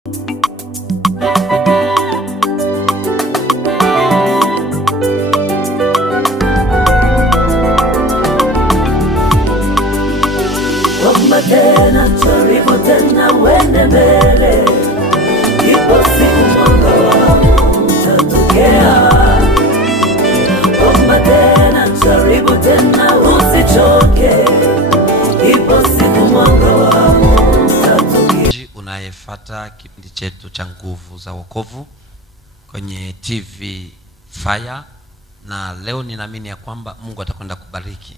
Tena jaribu tena, wende mbele, ipo siku mwanga wako utatokea. Omba tena, jaribu tena, usichoke, ipo siku mwanga wako utatokea. Unayefuata kipindi chetu cha Nguvu za Wokovu kwenye TV Fire, na leo ninaamini ya kwamba Mungu atakwenda kubariki.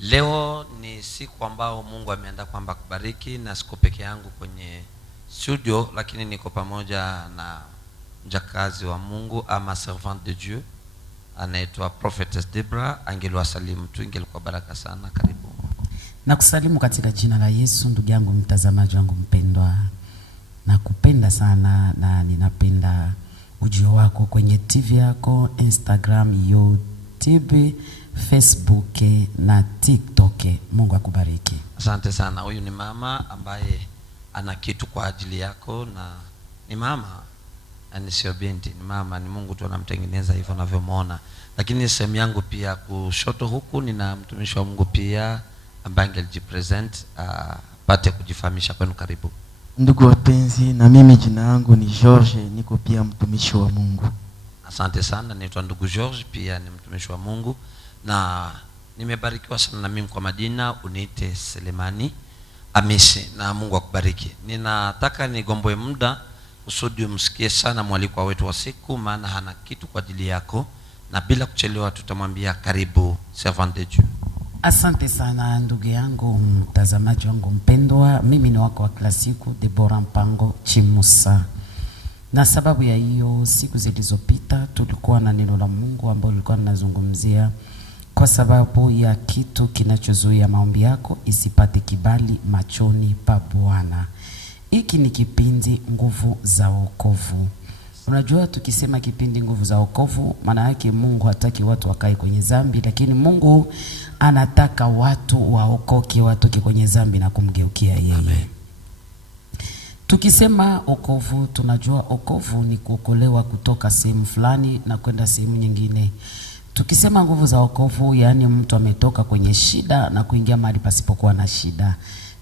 Leo ni siku ambao Mungu ameandaa kwamba kubariki, na siku peke yangu kwenye studio, lakini niko pamoja na mjakazi wa Mungu ama servant de Dieu anaitwa Prophetess Debra. Angeliwasalimu tu, ingelikuwa baraka sana. Karibu. Na kusalimu katika jina la Yesu. Ndugu yangu mtazamaji wangu mpendwa, nakupenda sana na ninapenda ujio wako kwenye TV yako, Instagram, YouTube, Facebook na TikTok. Mungu akubariki. Asante sana. Huyu ni mama ambaye ana kitu kwa ajili yako, na ni mama, na sio binti, ni mama. Ni Mungu tu anamtengeneza hivyo unavyomuona. Lakini sehemu yangu pia kushoto huku nina mtumishi wa Mungu pia ambaye angejipresent pate kujifahamisha kwenu. Karibu. Ndugu wapenzi, na mimi jina langu ni George, niko pia mtumishi wa Mungu. Asante sana. Naitwa ndugu George, pia ni mtumishi wa Mungu, na nimebarikiwa sana na mimi. Kwa majina uniite Selemani Amisi, na Mungu akubariki. Ninataka nigomboe muda kusudi umsikie sana mwaliko wetu wa siku, maana hana kitu kwa ajili yako, na bila kuchelewa tutamwambia karibu servant de Dieu. Asante sana ndugu yangu mtazamaji wangu mpendwa, mimi ni wako wa kila siku Deborah Mpango Chimusa. Na sababu ya hiyo, siku zilizopita tulikuwa na neno la Mungu ambalo lilikuwa linazungumzia kwa sababu ya kitu kinachozuia maombi yako isipate kibali machoni pa Bwana. Hiki ni kipindi Nguvu za Wokovu. Unajua, tukisema kipindi Nguvu za Wokovu, maana yake Mungu hataki watu wakae kwenye dhambi, lakini Mungu anataka watu waokoke, watoke kwenye dhambi na kumgeukia yeye. Amen. Tukisema wokovu, tunajua wokovu ni kuokolewa kutoka sehemu fulani na kwenda sehemu nyingine. Tukisema nguvu za wokovu, yani mtu ametoka kwenye shida na kuingia mahali pasipokuwa na shida.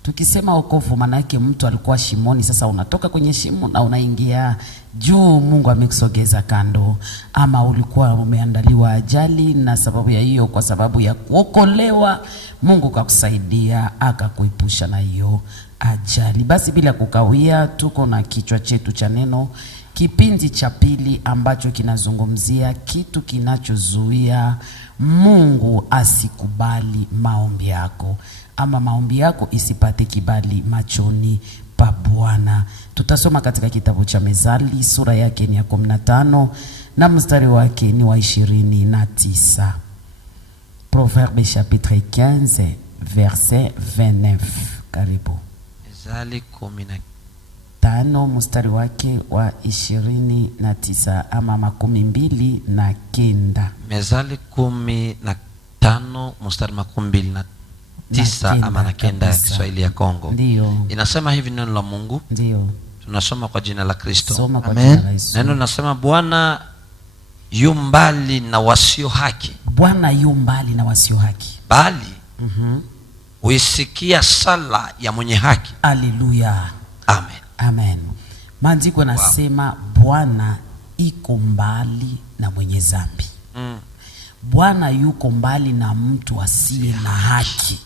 Tukisema wokovu, maana yake mtu alikuwa shimoni, sasa unatoka kwenye shimo na unaingia juu, Mungu amekusogeza kando. Ama ulikuwa umeandaliwa ajali, na sababu ya hiyo, kwa sababu ya kuokolewa, Mungu kakusaidia akakuepusha na hiyo ajali. Basi bila kukawia, tuko na kichwa chetu cha neno, kipindi cha pili ambacho kinazungumzia kitu kinachozuia Mungu asikubali maombi yako, ama maombi yako isipate kibali machoni pa Bwana. Tutasoma katika kitabu cha Mezali, sura yake ni ya 15 na mstari wake ni wa 29. Proverbe chapitre 15 verset 29. Karibu. Mezali 15 mstari wake wa 29 ama 29. Mezali 15 mstari 29 ama na kenda ya Kiswahili ya Kongo. Ndio. Inasema hivi neno la Mungu. Ndio. Tunasoma kwa jina la Kristo. Soma kwa jina la Yesu. Neno linasema Bwana yu mbali na wasio haki. Bwana yu mbali na wasio haki, Bali uisikia sala ya mwenye haki. Haleluya. Amen. Amen. Maandiko nasema Bwana iko mbali na mwenye dhambi. Bwana yuko mbali na mtu asiye na haki.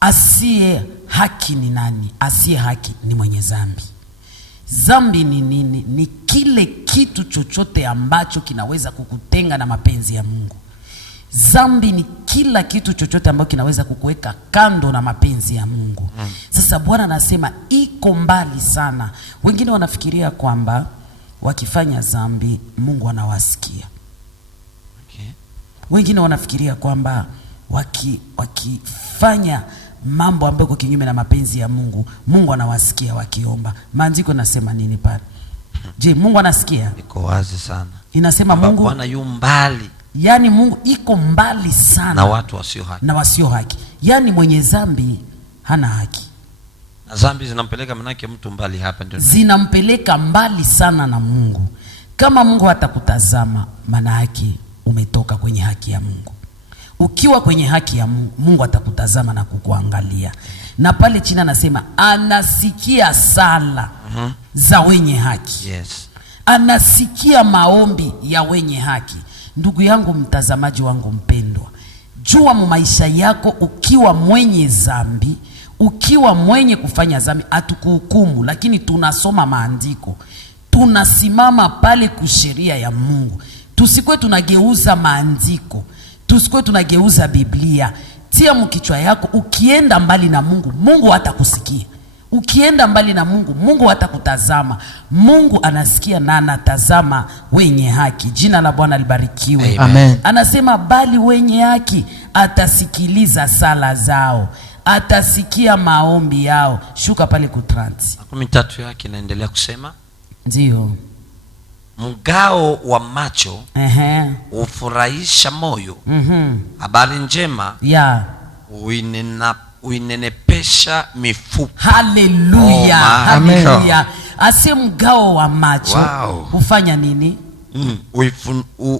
Asiye haki ni nani? Asiye haki ni mwenye dhambi. Dhambi ni nini? Ni kile kitu chochote ambacho kinaweza kukutenga na mapenzi ya Mungu. Dhambi ni kila kitu chochote ambacho kinaweza kukuweka kando na mapenzi ya Mungu. Sasa Bwana anasema iko mbali sana. Wengine wanafikiria kwamba wakifanya dhambi Mungu anawasikia. Okay. Wengine wanafikiria kwamba wakifanya mambo ambayo kwa kinyume na mapenzi ya Mungu, Mungu anawasikia wakiomba. Maandiko nasema nini pale? Je, Mungu anasikia? Iko wazi sana. Inasema Mungu Bwana yu mbali. Yani Mungu iko mbali sana na watu wasio haki. Na wasio haki. Yani mwenye dhambi hana haki. Na dhambi zinampeleka manake mtu mbali, hapa ndio zinampeleka mbali sana na Mungu. Kama Mungu hatakutazama, maana yake umetoka kwenye haki ya Mungu. Ukiwa kwenye haki ya Mungu, Mungu atakutazama na kukuangalia. Na pale chini anasema anasikia sala za wenye haki. Yes. Anasikia maombi ya wenye haki. Ndugu yangu mtazamaji wangu mpendwa, jua mu maisha yako, ukiwa mwenye zambi, ukiwa mwenye kufanya zambi, hatukuhukumu, lakini tunasoma maandiko. Tunasimama pale kusheria ya Mungu. Tusikwe tunageuza maandiko, tusikwe tunageuza Biblia. Tia mkichwa yako, ukienda mbali na Mungu, Mungu hatakusikia. Ukienda mbali na Mungu, Mungu hatakutazama. Mungu anasikia na anatazama wenye haki. Jina la Bwana libarikiwe. Amen. Anasema bali wenye haki atasikiliza sala zao, atasikia maombi yao. Shuka pale ku 30. 13 yake inaendelea kusema, ndio mgao wa macho ufurahisha moyo. Habari njema uinenepesha mifupa. Haleluya, haleluya. Ase mgao wa macho hufanya nini?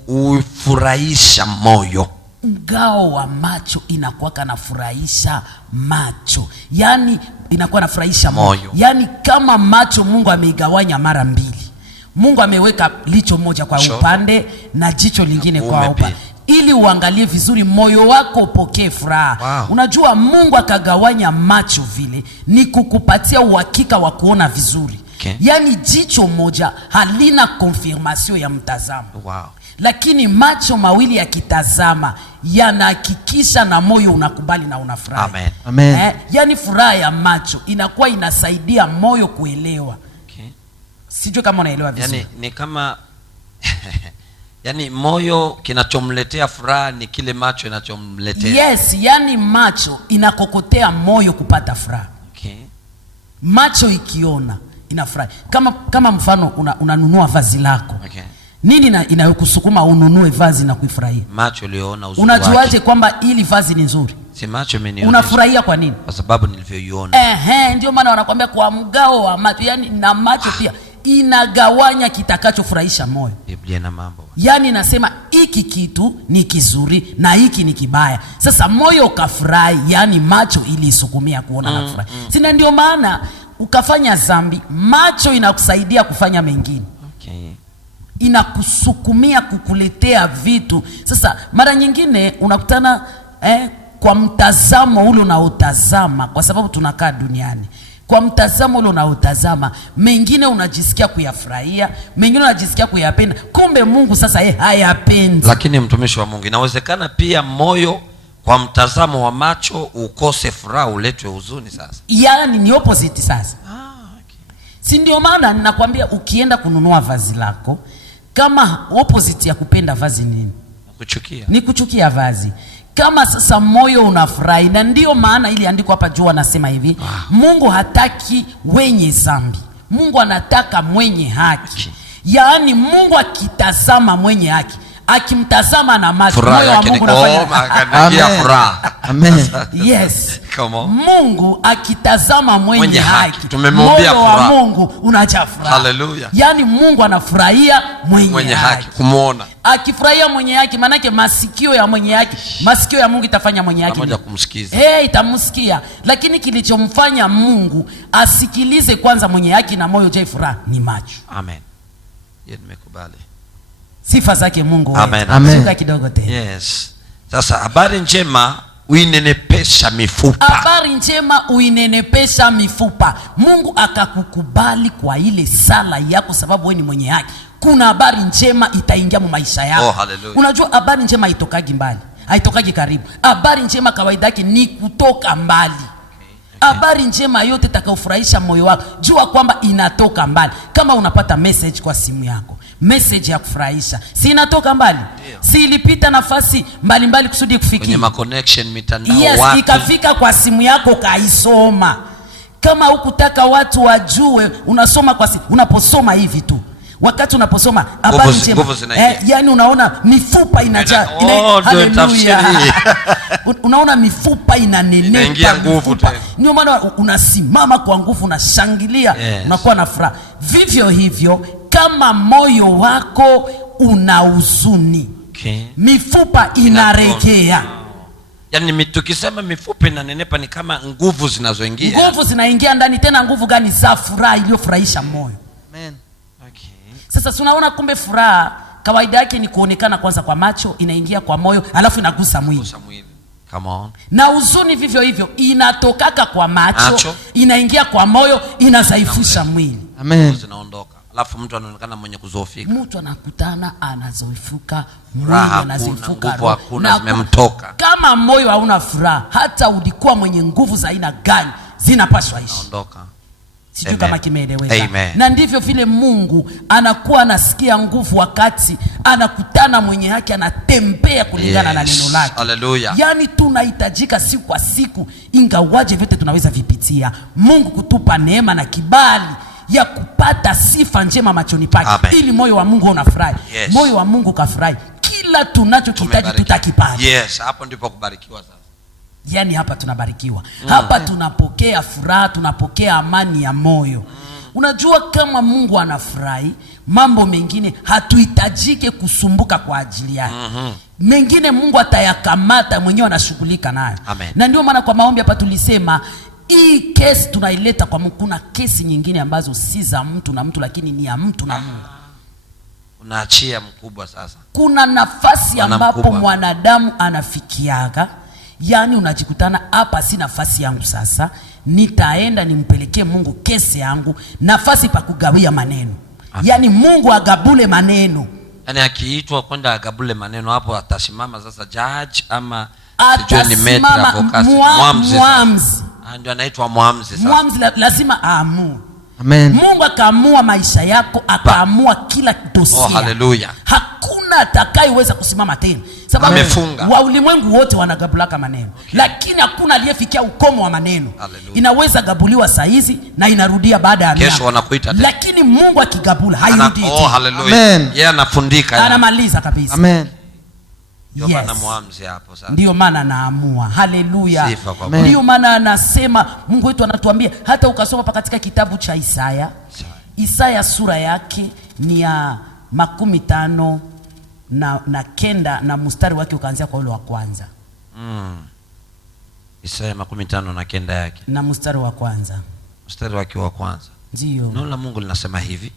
Uifurahisha moyo. Mgao wa macho inakuwa kanafurahisha macho, yani inakuwa nafurahisha moyo. Yani kama macho Mungu ameigawanya mara mbili. Mungu ameweka licho moja kwa upande na jicho lingine kwa upande, ili uangalie vizuri, moyo wako upokee furaha. Wow. Unajua Mungu akagawanya macho vile ni kukupatia uhakika wa kuona vizuri. Okay. Yani jicho moja halina confirmation ya mtazamo. Wow. Lakini macho mawili yakitazama yanahakikisha na moyo unakubali na unafurahi. Amen. Amen. Yani furaha ya macho inakuwa inasaidia moyo kuelewa. Okay. Sijui kama unaelewa vizuri. Yani ni kama yani moyo kinachomletea furaha ni kile macho inachomletea. Yes, yani macho inakokotea moyo kupata furaha. Okay. Macho ikiona inafurahi. Kama mfano unanunua vazi lako. Okay. Nini inayokusukuma ununue vazi na kuifurahia? Macho uliona uzuri. Unajuaje kwamba ili vazi ni nzuri? Si macho imenionyesha. Unafurahia kwa nini? Kwa sababu nilivyoiona. Ndio maana wanakuambia kwa mgao wa macho, yani na macho pia inagawanya kitakachofurahisha moyo. Biblia na mambo. Yani nasema hiki kitu ni kizuri na hiki ni kibaya. Sasa moyo ukafurahi, yani macho ilisukumia kuona na kufurahi. Sina, ndio maana ukafanya zambi, macho inakusaidia kufanya mengine. Okay. Inakusukumia kukuletea vitu. Sasa mara nyingine unakutana kwa mtazamo ule unaotazama, kwa sababu tunakaa duniani. Kwa mtazamo ule unaotazama, mengine unajisikia kuyafurahia, mengine unajisikia kuyapenda, kumbe Mungu sasa hayapendi. Lakini mtumishi wa Mungu, inawezekana pia moyo kwa mtazamo wa macho ukose furaha, uletwe huzuni sasa. Yani ni opposite sasa. Okay. Si ndio maana ninakwambia ukienda kununua vazi lako, kama opposite ya kupenda vazi nini? Kuchukia. Ni kuchukia vazi. Kama sasa moyo unafurahi, na ndio maana ili andiko hapa juu anasema hivi, Mungu hataki wenye zambi. Mungu anataka mwenye haki. Yaani Mungu akitazama mwenye haki, akimtazama na macho, moyo wa Mungu unafanya furaha. Amen. Yes. Come on. Mungu akitazama mwenye haki, tumemwombea furaha. Moyo wa Mungu unajaa furaha. Hallelujah. Yaani Mungu anafurahia mwenye haki. Kumuona. Akifurahia mwenye haki, manake masikio ya mwenye haki, masikio ya Mungu itafanya mwenye haki pamoja kumsikiza. Itamsikia. Lakini kilichomfanya Mungu asikilize kwanza mwenye haki na moyo jai furaha ni macho. Amen. Yeye nimekubali. Sifa zake Mungu. Amen. Amen. Kidogo tena. Yes. Sasa habari njema uinenepesha mifupa. Habari njema uinenepesha mifupa. Mungu akakukubali kwa ile sala yako, sababu wewe ni mwenye haki. Kuna habari njema itaingia mu maisha yako. Oh, hallelujah. Unajua habari njema haitokagi mbali, haitokagi karibu. Habari njema kawaida yake ni kutoka mbali. Habari njema yote itakayofurahisha moyo wako, jua kwamba inatoka mbali. Kama unapata message kwa simu yako, message ya kufurahisha, si inatoka mbali? Yeah. Si ilipita nafasi mbalimbali kusudi kufikia kwenye ma connection mitandao, yes, watu ikafika kwa simu yako kaisoma. Kama hukutaka watu wajue, unasoma kwa simu. Unaposoma hivi tu Wakati unaposoma habari njema, yani unaona mifupa inajaa, haleluya. Unaona mifupa inanenepa, nguvu tena. Ndio maana unasimama kwa nguvu, unashangilia, unakuwa na furaha. Vivyo hivyo kama moyo wako una huzuni, mifupa inaregea. Yani tukisema mifupa inanenepa ni kama nguvu zinazoingia. Nguvu zinaingia ndani, tena nguvu gani? Za furaha iliyofurahisha moyo. Amen. Okay. Sasa tunaona kumbe furaha kawaida yake ni kuonekana kwanza kwa macho, inaingia kwa moyo, alafu inagusa mwili. Come on. Na huzuni vivyo hivyo inatokaka kwa macho, inaingia kwa moyo, inadhaifisha mwili. Amen. Zinaondoka. Alafu mtu anaonekana mwenye kuzoofika. Mtu anakutana anazoifuka, mwili anazifuka, nguvu hakuna, zimemtoka. Kama moyo hauna furaha, hata ulikuwa mwenye nguvu za aina gani, zinapaswa ishi. Naondoka. Sijui kama kimeeleweka. Na ndivyo vile Mungu anakuwa anasikia nguvu wakati anakutana mwenye haki, anatembea kulingana na neno lake. Haleluya. Yani tunahitajika siku kwa siku, ingawaje vyote tunaweza vipitia, Mungu kutupa neema na kibali ya kupata sifa njema machoni pake, ili moyo wa Mungu unafurahi. Moyo wa Mungu kafurahi, kila tunachokihitaji tutakipata. Hapo ndipo kubarikiwa sasa. Yani hapa tunabarikiwa. Hapa tunapokea furaha, tunapokea amani ya moyo. Unajua kama Mungu anafurahi, mambo mengine hatuhitajike kusumbuka kwa ajili yake. Mengine Mungu atayakamata mwenyewe, anashughulika nayo. Na ndio maana kwa maombi hapa tulisema hii kesi tunaileta kwa Mungu. Kuna kesi nyingine ambazo si za mtu na mtu, lakini ni ya mtu na Mungu. Unaachia mkubwa sasa. Kuna nafasi ambapo mwanadamu anafikiaga, yani unajikutana hapa, si nafasi yangu sasa, nitaenda nimpelekee Mungu kesi yangu, nafasi pa kugawia maneno. Yani Mungu agabule maneno. Yani akiitwa kwenda agabule maneno, hapo atasimama sasa judge ama atasimama muamzi. Ndio anaitwa muamzi sasa. Muamzi lazima aamue. Amen. Mungu akaamua maisha yako, akaamua kila dosia. Haleluya. Hakuna atakayeweza kusimama tena, sababu wa ulimwengu wote wanagabulaka maneno. Lakini hakuna aliyefikia ukomo wa maneno. Inaweza gabuliwa saa hizi na inarudia baada ya kesho wanakuita tena. Lakini Mungu akigabula hairudi tena. Haleluya. Yeye anafundika, anamaliza kabisa. Amen. Ndio maana muamzi hapo sasa. Ndio maana naamua. Haleluya. Ndio maana anasema Mungu wetu anatuambia, hata ukasoma pa katika kitabu cha Isaya sura yake ni ya 59 na mstari wake ukaanzia kwa ule wa kwanza. Isaya 59 yake na mstari wa kwanza. Mstari wake wa kwanza. Ndio. Neno la Mungu linasema hivi.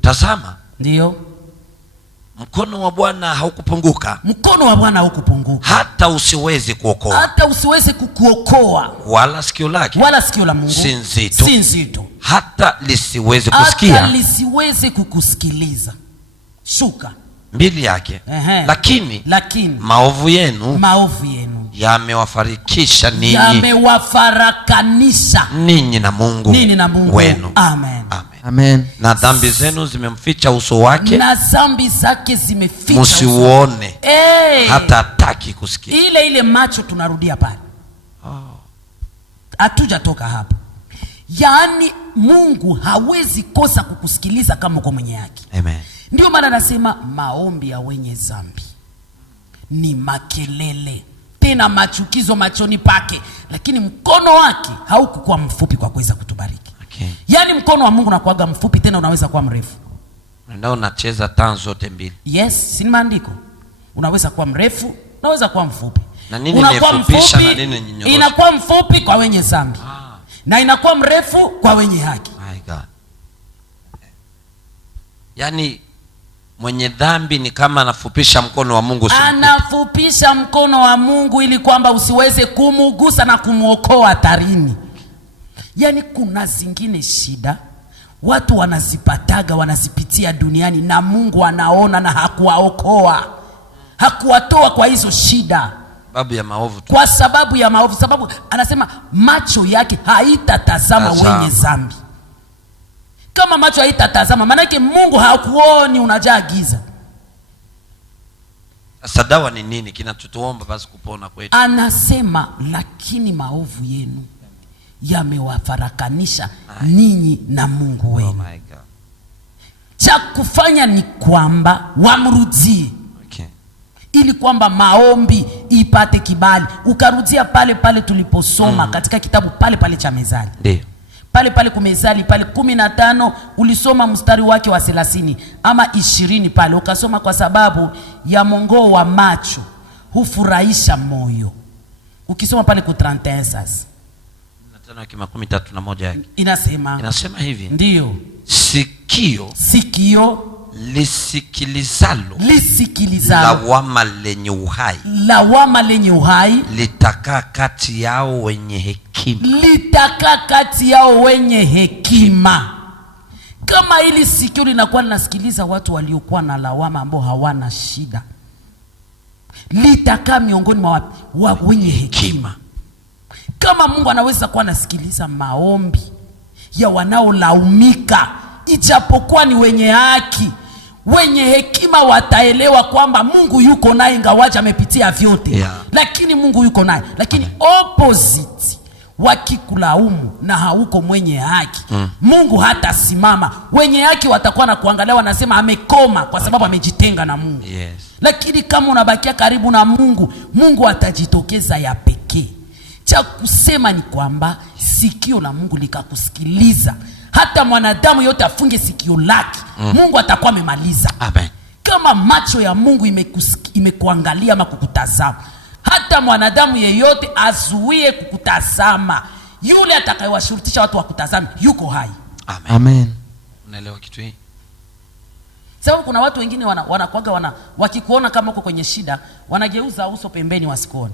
Tazama. Ndio. Mkono wa Bwana haukupunguka. Mkono wa Bwana haukupunguka, hata usiweze kuokoa. Hata usiweze kukuokoa. Wala sikio lake, wala sikio la Mungu si nzito, hata lisiweze kusikia. Hata lisiweze kukusikiliza. Shuka. Mbili yake. Lakini maovu yenu yamewafarikisha ninyi. Yamewafarakanisha ninyi na Mungu wenu. Amen. Amen. Na dhambi zenu zimemficha uso wake, na dhambi zake zimeficha msiuone. Hata hataki kusikia. Ile macho tunarudia pale. Hatujatoka hapa. Yaani Mungu hawezi kosa kukusikiliza kama uko mwenye haki. Amen. Ndio maana nasema maombi ya wenye dhambi ni makelele, tena machukizo machoni pake, lakini mkono wake haukuwa mfupi kwa kuweza kutubariki. Yaani mkono wa Mungu unakuaga mfupi, tena unaweza kuwa mrefu. Ndio unacheza taa zote mbili. Yes, si maandiko. Unaweza kuwa mrefu, unaweza kuwa mfupi. Na nini imefupisha na nini nyinyorosha? Inakuwa mfupi kwa wenye dhambi. Na inakuwa mrefu kwa wenye haki. My God. Yaani mwenye dhambi ni kama anafupisha mkono wa Mungu. Anafupisha mkono wa Mungu ili kwamba usiweze kumugusa na kumuokoa hatarini. Yaani kuna zingine shida watu wanazipataga, wanazipitia duniani, na Mungu anaona na hakuwaokoa, hakuwatoa kwa hizo shida. Sababu ya maovu tu. Kwa sababu ya maovu, sababu anasema macho yake haitatazama wenye dhambi. Kama macho haitatazama, maana yake Mungu hakuoni, unajaa giza. Sasa dawa ni nini? Kinatutuomba basi kupona kwetu. Anasema lakini maovu yenu yamewafarakanisha ninyi na Mungu wenu. Oh my God. Cha cha kufanya ni kwamba wamrudie, Okay. ili kwamba maombi ipate kibali. Ukarudia pale pale tuliposoma katika kitabu pale pale cha Mezali. Ndio. Pale pale kumezali pale 15 ulisoma mstari wake wa 30 ama 20 pale ukasoma, kwa sababu ya mongoo wa macho hufurahisha moyo. Ukisoma pale ku 31 sasa 15:31 yake inasema hivi. Ndio. Sikio lisikilizalo lawama lenye uhai litakaa kati yao wenye hekima. Kama hili sikio linakuwa linasikiliza watu waliokuwa na lawama ambao hawana shida, litakaa miongoni mwa wenye hekima. Kama Mungu anaweza kuwa anasikiliza maombi ya wanaolaumika, ijapokuwa ni wenye haki, wenye hekima wataelewa kwamba Mungu yuko naye, ingawaje amepitia vyote, lakini Mungu yuko naye. Lakini opposite, wakikulaumu na hauko mwenye haki, Mungu hatasimama. Wenye haki watakuwa na kuangalia, wanasema amekoma kwa sababu amejitenga na Mungu. Lakini kama unabakia karibu na Mungu, Mungu atajitokeza ya pekee. Cha kusema ni kwamba sikio la Mungu likakusikiliza, hata mwanadamu yote afunge sikio lake, Mungu atakuwa amemaliza. Amen. Kama macho ya Mungu imekuangalia ama kukutazama, hata mwanadamu yeyote azuie kukutazama, yule atakayewashurutisha watu wakutazame yuko hai. Amen. Amen. Unaelewa kitu hii? Sababu kuna watu wengine wanakuaga wakikuona kama uko kwenye shida, wanageuza uso pembeni wasikuone.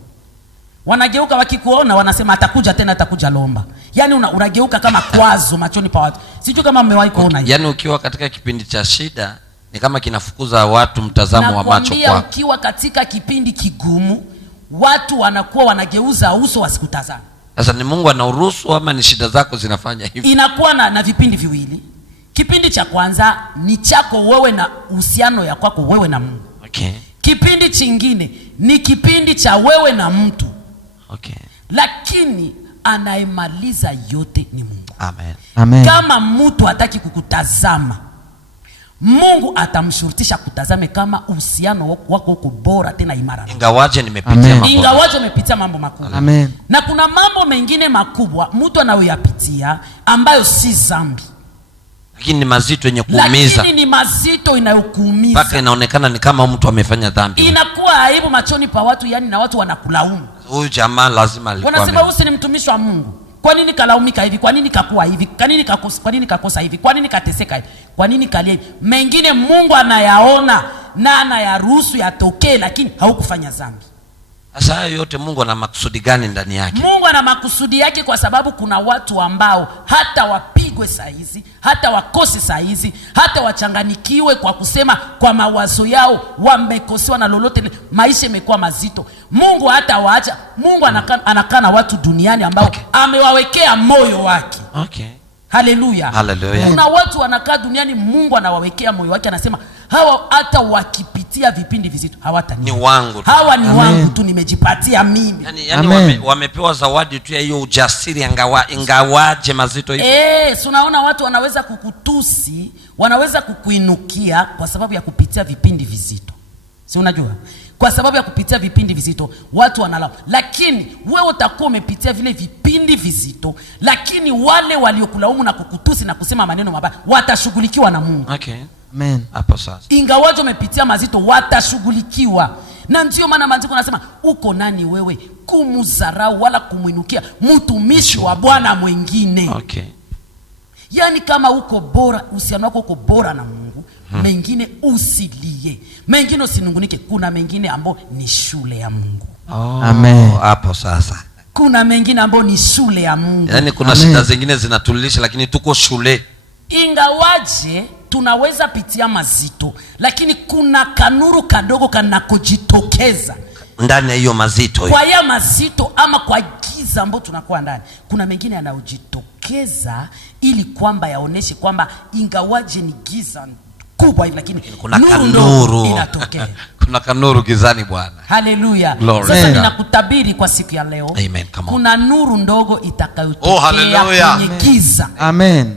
Wanageuka wakikuona wanasema atakuja lomba. Yaani unageuka kama kwazo machoni pa watu. Sijui kama mmewahi kuona hiyo. Yaani ukiwa katika kipindi cha shida ni kama kinafukuza watu mtazamo wa macho kwako. Ukiwa katika kipindi kigumu, watu wanakuwa wanageuza uso wasikutazame. Sasa ni Mungu anaruhusu ama ni shida zako zinafanya hivi? Inakuwa na vipindi viwili. Kipindi cha kwanza ni chako wewe na uhusiano ya kwako wewe na Mungu. Okay. Kipindi chingine ni kipindi cha wewe na mtu. Okay. Lakini anayemaliza yote ni Mungu. Amen. Amen. Kama mtu hataki kukutazama, Mungu atamshurutisha kutazame kama uhusiano wako uko bora tena imara. Ingawaje umepitia mambo makubwa. Amen. Na kuna mambo mengine makubwa mtu anayoyapitia ambayo si dhambi, lakini ni mazito yenye kuumiza. Lakini ni mazito inayokuumiza. Mpaka inaonekana ni kama mtu amefanya dhambi. Inakuwa aibu machoni pa watu, yani na watu wanakulaumu. Huyu jamaa lazima alikuwa. Wanasema huyu ni mtumishi wa Mungu. Kwa nini kalaumika hivi? Kwa nini kakuwa hivi? Kwa nini kakosa hivi? Kwa nini kateseka hivi? Kwa nini kalia hivi? Mengine Mungu anayaona na anayaruhusu yatokee, lakini haukufanya dhambi. Sasa hayo yote Mungu ana makusudi gani ndani yake? Mungu ana makusudi yake, kwa sababu kuna watu ambao hata wapigwe saa hizi, hata wakose saa hizi, hata wachanganikiwe kwa kusema kwa mawazo yao wamekosewa na lolote, maisha imekuwa mazito, Mungu hata waacha. Mungu anakaa na watu duniani ambao amewawekea moyo wake. Okay. Haleluya. Haleluya. Kuna watu wanakaa duniani, Mungu anawawekea moyo wake, anasema hawa hata wakipitia vipindi vizito hawatani. Ni wangu tu. Hawa ni wangu tu, nimejipatia mimi. Yani wamepewa zawadi tu ya hiyo ujasiri, ingawaje mazito hivi. Si unaona watu wanaweza kukutusi, wanaweza kukuinukia kwa sababu ya kupitia vipindi vizito. Si unajua? Kwa sababu ya kupitia vipindi vizito watu wanalaumu, lakini wewe utakuwa umepitia vile vipindi vizito, lakini wale waliokulaumu na kukutusi na kusema maneno mabaya watashughulikiwa na Mungu. Okay. Amen. Hapo sasa. Ingawaje umepitia mazito watashughulikiwa. Na ndio maana maandiko yanasema uko nani wewe kumudharau wala kumuinukia mtumishi wa Bwana mwingine. Okay. Yaani kama uko bora, uhusiano wako uko bora na Mungu, mengine usilie, mengine usinungunike. Kuna mengine ambao ni shule ya Mungu. Amen. Hapo sasa. Kuna mengine ambao ni shule ya Mungu. Yaani kuna shida zingine zinatulisha, lakini tuko shule. Ingawaje tunaweza pitia mazito, lakini kuna kanuru kadogo kanakojitokeza ndani ya hiyo mazito. Kwa ya mazito ama kwa giza ambayo tunakuwa ndani, kuna mengine yanayojitokeza ili kwamba yaoneshe kwamba ingawaje ni giza kubwa hivi, lakini kuna kanuru inatokea. Kuna kanuru gizani Bwana. Haleluya. Sasa ninakutabiri kwa siku ya leo. Amen. Kuna nuru ndogo itakayotokea kwenye giza. Amen.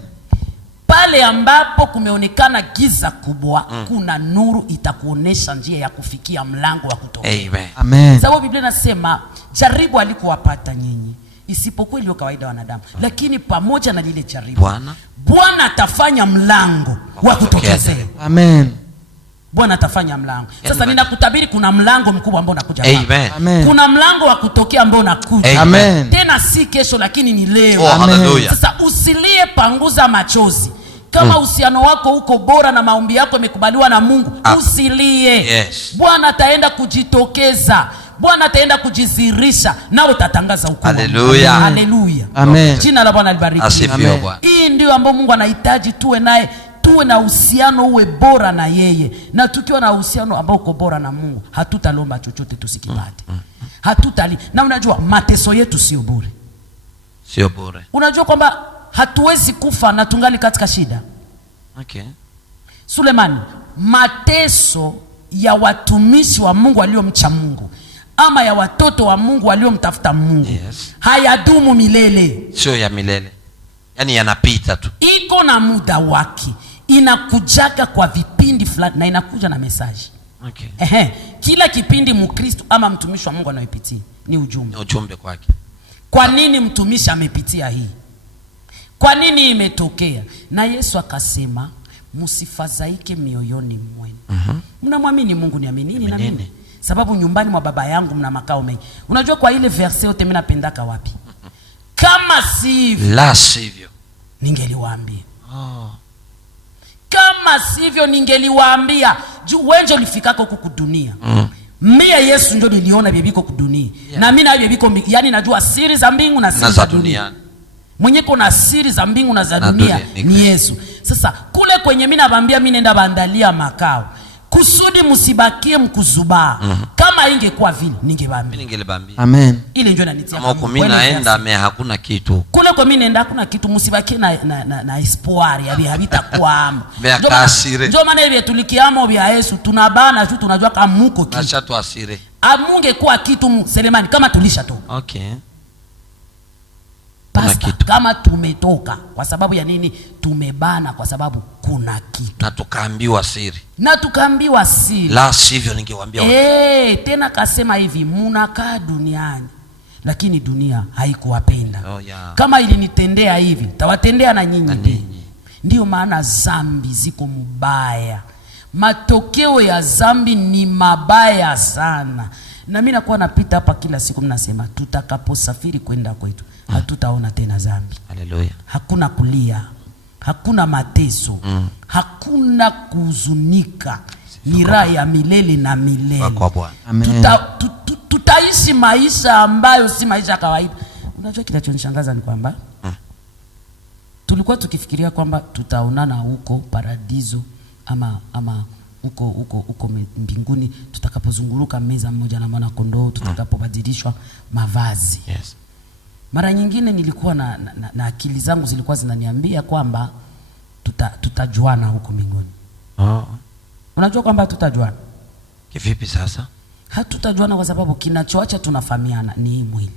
Pale ambapo kumeonekana giza kubwa, kuna nuru itakuonesha njia ya kufikia mlango wa kutoka. Amen. Amen. Sababu Biblia inasema jaribu alikuwapata nyinyi isipokuwa iliyo kawaida wanadamu, lakini pamoja na lile jaribu Bwana atafanya mlango wa kutokezea. Amen. Bwana atafanya mlango. Sasa ninakutabiri kuna mlango mkubwa ambao unakuja. Amen. Amen. Kuna mlango wa kutokea ambao unakuja. Amen. Tena si kesho lakini ni leo. Hallelujah. Sasa usilie, panguza machozi. Kama uhusiano wako uko bora na maombi yako yamekubaliwa na Mungu, usilie. Yes. Bwana ataenda kujitokeza. Bwana ataenda kujizirisha na utatangaza huko. Hallelujah. Hallelujah. Amen. Jina la Bwana libarikiwe. Asifiwe Bwana. Hii ndio ambayo Mungu anahitaji tuwe naye, tuwe na uhusiano uwe bora na yeye. Na tukiwa na uhusiano ambao uko bora na Mungu, hatutalomba chochote tusikipate. Hatutali. Na unajua mateso yetu sio bure. Sio bure. Unajua kwamba hatuwezi kufa na tungali katika shida. Okay. Sulemani, mateso ya watumishi wa Mungu waliomcha Mungu ama ya watoto wa Mungu waliomtafuta Mungu, yes, hayadumu milele. Sio ya milele. Yaani yanapita tu. Iko na muda wake. Inakujaga kwa vipindi fulani na inakuja na message. Okay. Kila kipindi Mkristo ama mtumishi wa Mungu anayopitia ni ujumbe. Ni ujumbe kwake. Kwa nini mtumishi amepitia hii? Kwa nini imetokea? Na Yesu akasema msifadhaike mioyoni mwenu. Mnamwamini Mungu, niaminini na mimi. Sababu nyumbani mwa Baba yangu mna makao mengi. Unajua kwa ile verse yote mimi napendaka wapi? Kama sivyo, la sivyo ningeliwaambia. Kama sivyo ningeliwaambia. Juu wenje ulifikako huku dunia. Mimi Yesu ndio niliona bibiko kudunia. Yeah. Na mimi na bibiko, yani najua siri za mbingu na siri za dunia. Mwenye kuna siri za mbingu na za dunia ni Yesu. Sasa kule kwenye mimi nawaambia, mimi nenda baandalia makao kusudi msibakie mkuzubaa. Kama ingekuwa vile ningewaambia. Ningelibambia. Amen. Ile ndio inanitia kama huko mimi naenda hakuna kitu. Kule kwa mimi naenda hakuna kitu, msibakie na espoir ya havitakuwa. Ndio maana ile tulikiamo vya Yesu tunabana tu, tunajua kama muko kitu. Acha tu asire. Amunge kuwa kitu Selemani kama tulisha to. Okay. Kama tumetoka kwa sababu ya nini? Tumebana kwa sababu kuna kitu. Na tukaambiwa siri. La sivyo ningewaambia. Tena kasema hivi, mnakaa duniani lakini dunia haikuwapenda. Yeah. Kama ilinitendea hivi, tawatendea na nyinyi. Ndio maana zambi ziko mubaya. Matokeo ya zambi ni mabaya sana. Na mimi nakuwa napita hapa kila siku mnasema tutakaposafiri kwenda kwetu hatutaona tena zambi. Haleluya. Hakuna kulia, hakuna mateso, hakuna kuhuzunika. Ni raha ya milele na milele. Kwa Bwana. Tutaishi maisha ambayo si maisha kawaida. Unajua kinachonishangaza ni kwamba tulikuwa tukifikiria kwamba tutaonana huko paradiso ama huko mbinguni tutakapozunguruka meza moja na mwana kondoo, tutakapobadilishwa mavazi. Yes. Mara nyingine nilikuwa na akili zangu zilikuwa zinaniambia kwamba tutajuana huko mbinguni. Unajua kwamba tutajuana? Kivipi sasa? Hatutajuana kwa sababu kinachoacha tunafahamiana ni hii mwili.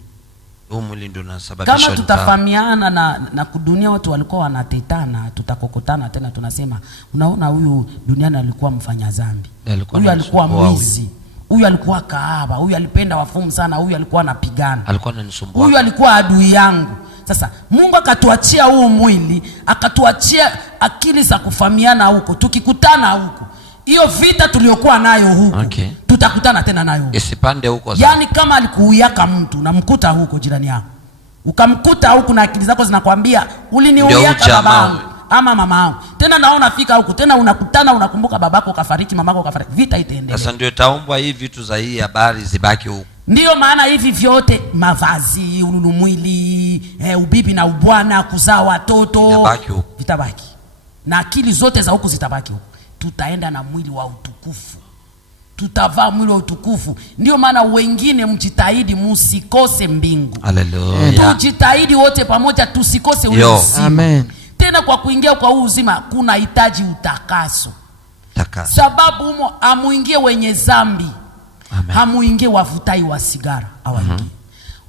Huu mwili ndio unasababisha. Kama tutafahamiana na kudunia watu walikuwa wanatetana, tutakokotana tena tunasema unaona huyu duniani alikuwa mfanya dhambi. Huyu alikuwa mwizi. Huyu alikuwa kahaba. Huyu alipenda wafumu sana. Huyu alikuwa anapigana. Alikuwa ananisumbua. Huyu alikuwa adui yangu. Sasa Mungu akatuachia huu mwili, akatuachia akili za kufahamiana huko. Tukikutana huko, hiyo vita tuliokuwa nayo huko, tutakutana tena nayo huko. Isipande huko sasa. Yaani kama alikuuyaka mtu unamkuta huko jirani yako, ukamkuta huko na akili zako zinakwambia uliniuyaka babangu ama mama yangu. Tena naona fika huko tena unakutana, unakumbuka babako kafariki, mamako kafariki, vita itaendelea. Sasa ndio taombwa hivi vitu za hii habari zibaki huko. Ndio maana hivi vyote mavazi, ululumwili, ubibi na ubwana, kuzaa watoto, vitabaki. Na akili zote za huko zitabaki huko. Tutaenda na mwili wa utukufu. Tutavaa mwili wa utukufu. Ndio maana wengine mjitahidi musikose mbingu. Haleluya. Tujitahidi wote pamoja tusikose ule uzima. Amen. Tena kwa kuingia kwa huu uzima kuna hitaji utakaso. Sababu humo hamuingie wenye zambi. Hamuingie wavutai wa sigara, hawaingie.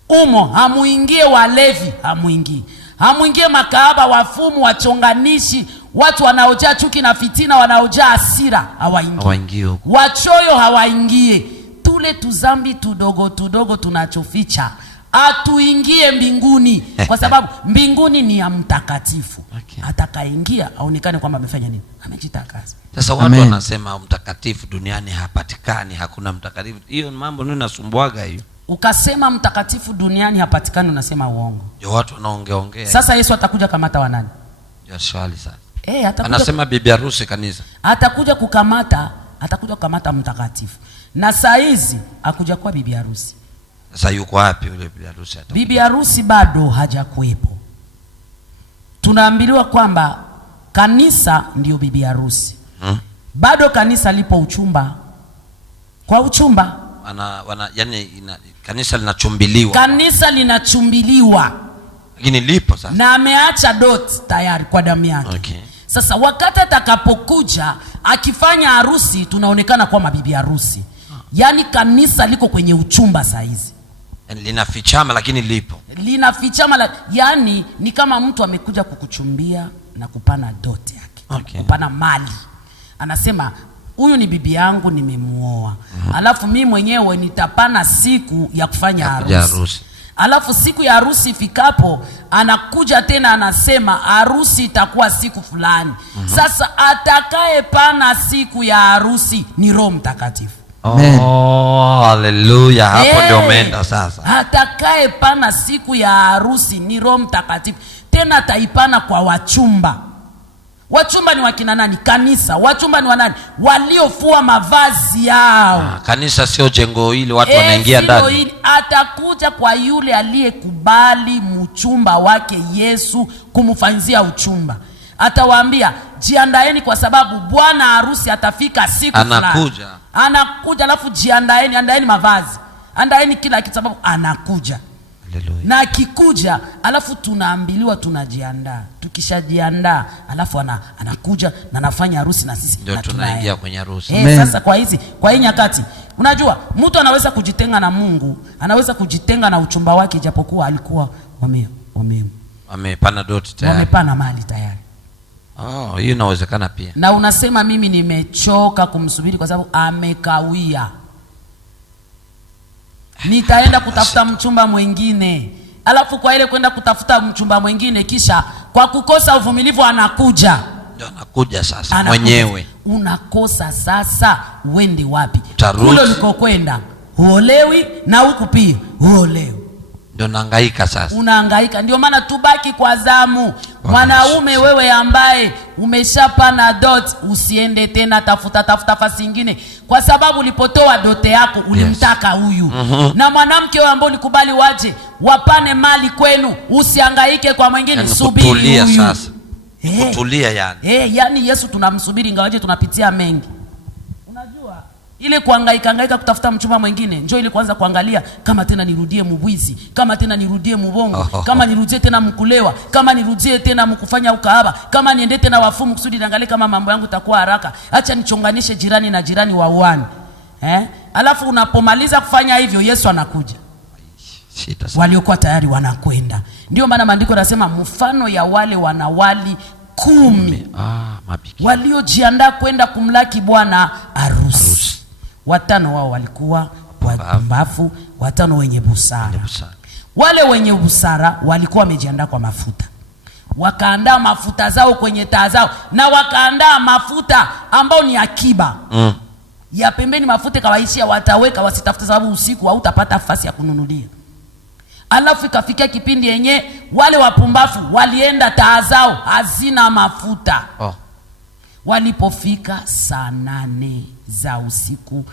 Umo hamuingie walevi, hamuingie. Hamuingie makahaba, wafumu, wachonganishi, Watu wanaojaa chuki na fitina, wanaojaa hasira hawaingii. Wachoyo hawaingie. Tule tuzambi tudogo tudogo tunachoficha atuingie mbinguni, kwa sababu mbinguni ni ya mtakatifu. Atakaingia aonekane kwamba amefanya nini, amejitakasa. Sasa watu wanasema mtakatifu duniani hapatikani, hakuna mtakatifu. Hiyo mambo nini nasumbuaga hiyo? Ukasema mtakatifu duniani hapatikani, unasema uongo. Ndio watu wanaongea. Sasa Yesu atakuja kamata wanani? Ndio swali sasa. Anasema bibi harusi kanisa. Atakuja kukamata mtakatifu. Na saa hizi akuja kwa bibi harusi. Sasa yuko wapi yule bibi harusi? Bibi harusi bado hajakuepo. Tunaambiliwa kwamba kanisa ndio bibi harusi. Bado kanisa lipo uchumba. Kwa uchumba. Kanisa linachumbiliwa. Kanisa linachumbiliwa. Lakini lipo sasa. Na ameacha dot tayari kwa damu yake. Sasa wakati atakapokuja akifanya harusi, tunaonekana kwa mabibi harusi. Yaani kanisa liko kwenye uchumba saa hizi. Linafichama lakini lipo. Linafichama yani ni kama mtu amekuja kukuchumbia na kupana dot yake. Kupana mali. Anasema huyu ni bibi yangu nimemuoa. Alafu mimi mwenyewe nitapana siku ya kufanya harusi. Alafu siku ya harusi ifikapo anakuja tena anasema harusi itakuwa siku fulani. Sasa atakaye pana siku ya harusi ni Roho Mtakatifu. Haleluya, hapo ndio umeenda sasa. Atakaye pana siku ya harusi ni Roho Mtakatifu. Tena taipana kwa wachumba. Wachumba ni wakina nani? Kanisa. Wachumba ni wanani? Waliofua mavazi yao. Kanisa sio jengo hili watu wanaingia ndani. Atakuja kwa yule aliyekubali mchumba wake Yesu kumfanyia uchumba. Atawaambia jiandaeni kwa sababu bwana harusi atafika siku fulani. Anakuja alafu jiandaeni, andaeni mavazi. Andaeni kila kitu sababu anakuja. Haleluya. Na akikuja alafu tunaambiliwa tunajiandaa. Tukishajiandaa alafu anakuja na anafanya harusi na sisi ndio tunaingia kwenye harusi. Sasa kwa hii nyakati unajua mtu anaweza kujitenga na Mungu, anaweza kujitenga na uchumba wake japokuwa alikuwa wamepana dot tayari. Wamepana mali tayari. Hiyo inawezekana pia. Na unasema mimi nimechoka kumsubiri kwa sababu amekawia. Nitaenda kutafuta mchumba mwingine. Alafu kwa ile kwenda kutafuta mchumba mwingine kisha kwa kukosa uvumilivu anakuja. Ndio anakuja sasa mwenyewe. Unakosa sasa uende wapi? Kule ulikokwenda huolewi na huku pia huolewi. Ndio unahangaika sasa. Unahangaika. Ndio maana tubaki kwa zamu. Mwanaume wewe ambaye umeshapana dot usiende tena tafuta fasi nyingine kwa sababu ulipotoa dote yako ulimtaka huyu. Na mwanamke wewe ambaye ulikubali waje wapane mali kwenu usihangaike kwa mwingine, subiri huyu. Sasa. Kutulia yani. Yani Yesu tunamsubiri ingawaje tunapitia mengi. Unajua ile kuhangaika kutafuta mchumba mwingine njoo ile kwanza kuangalia kama tena nirudie mubwizi, kama tena nirudie mubongo, kama nirudie tena mkulewa, kama nirudie tena mkufanya ukahaba, kama niende tena wafumu kusudi niangalie kama mambo yangu itakuwa haraka. Acha nichonganishe jirani na jirani wa uani. Alafu unapomaliza kufanya hivyo Yesu anakuja. Waliokuwa tayari wanakwenda. Ndio maana maandiko yanasema mfano ya wale wanawali 10 waliojiandaa kwenda kumlaki bwana harusi. 5 wao walikuwa wapumbavu, 5 wenye busara. Wale wenye busara walikuwa wamejiandaa kwa mafuta. Wakaandaa mafuta zao kwenye taa zao na wakaandaa mafuta ambao ni akiba. Ya pembeni mafuta kawaishia wataweka wasitafuta sababu usiku hautapata nafasi ya kununulia. Alafu ikafikia kipindi yenye wale wapumbavu walienda taa zao hazina mafuta. Walipofika saa 8 za usiku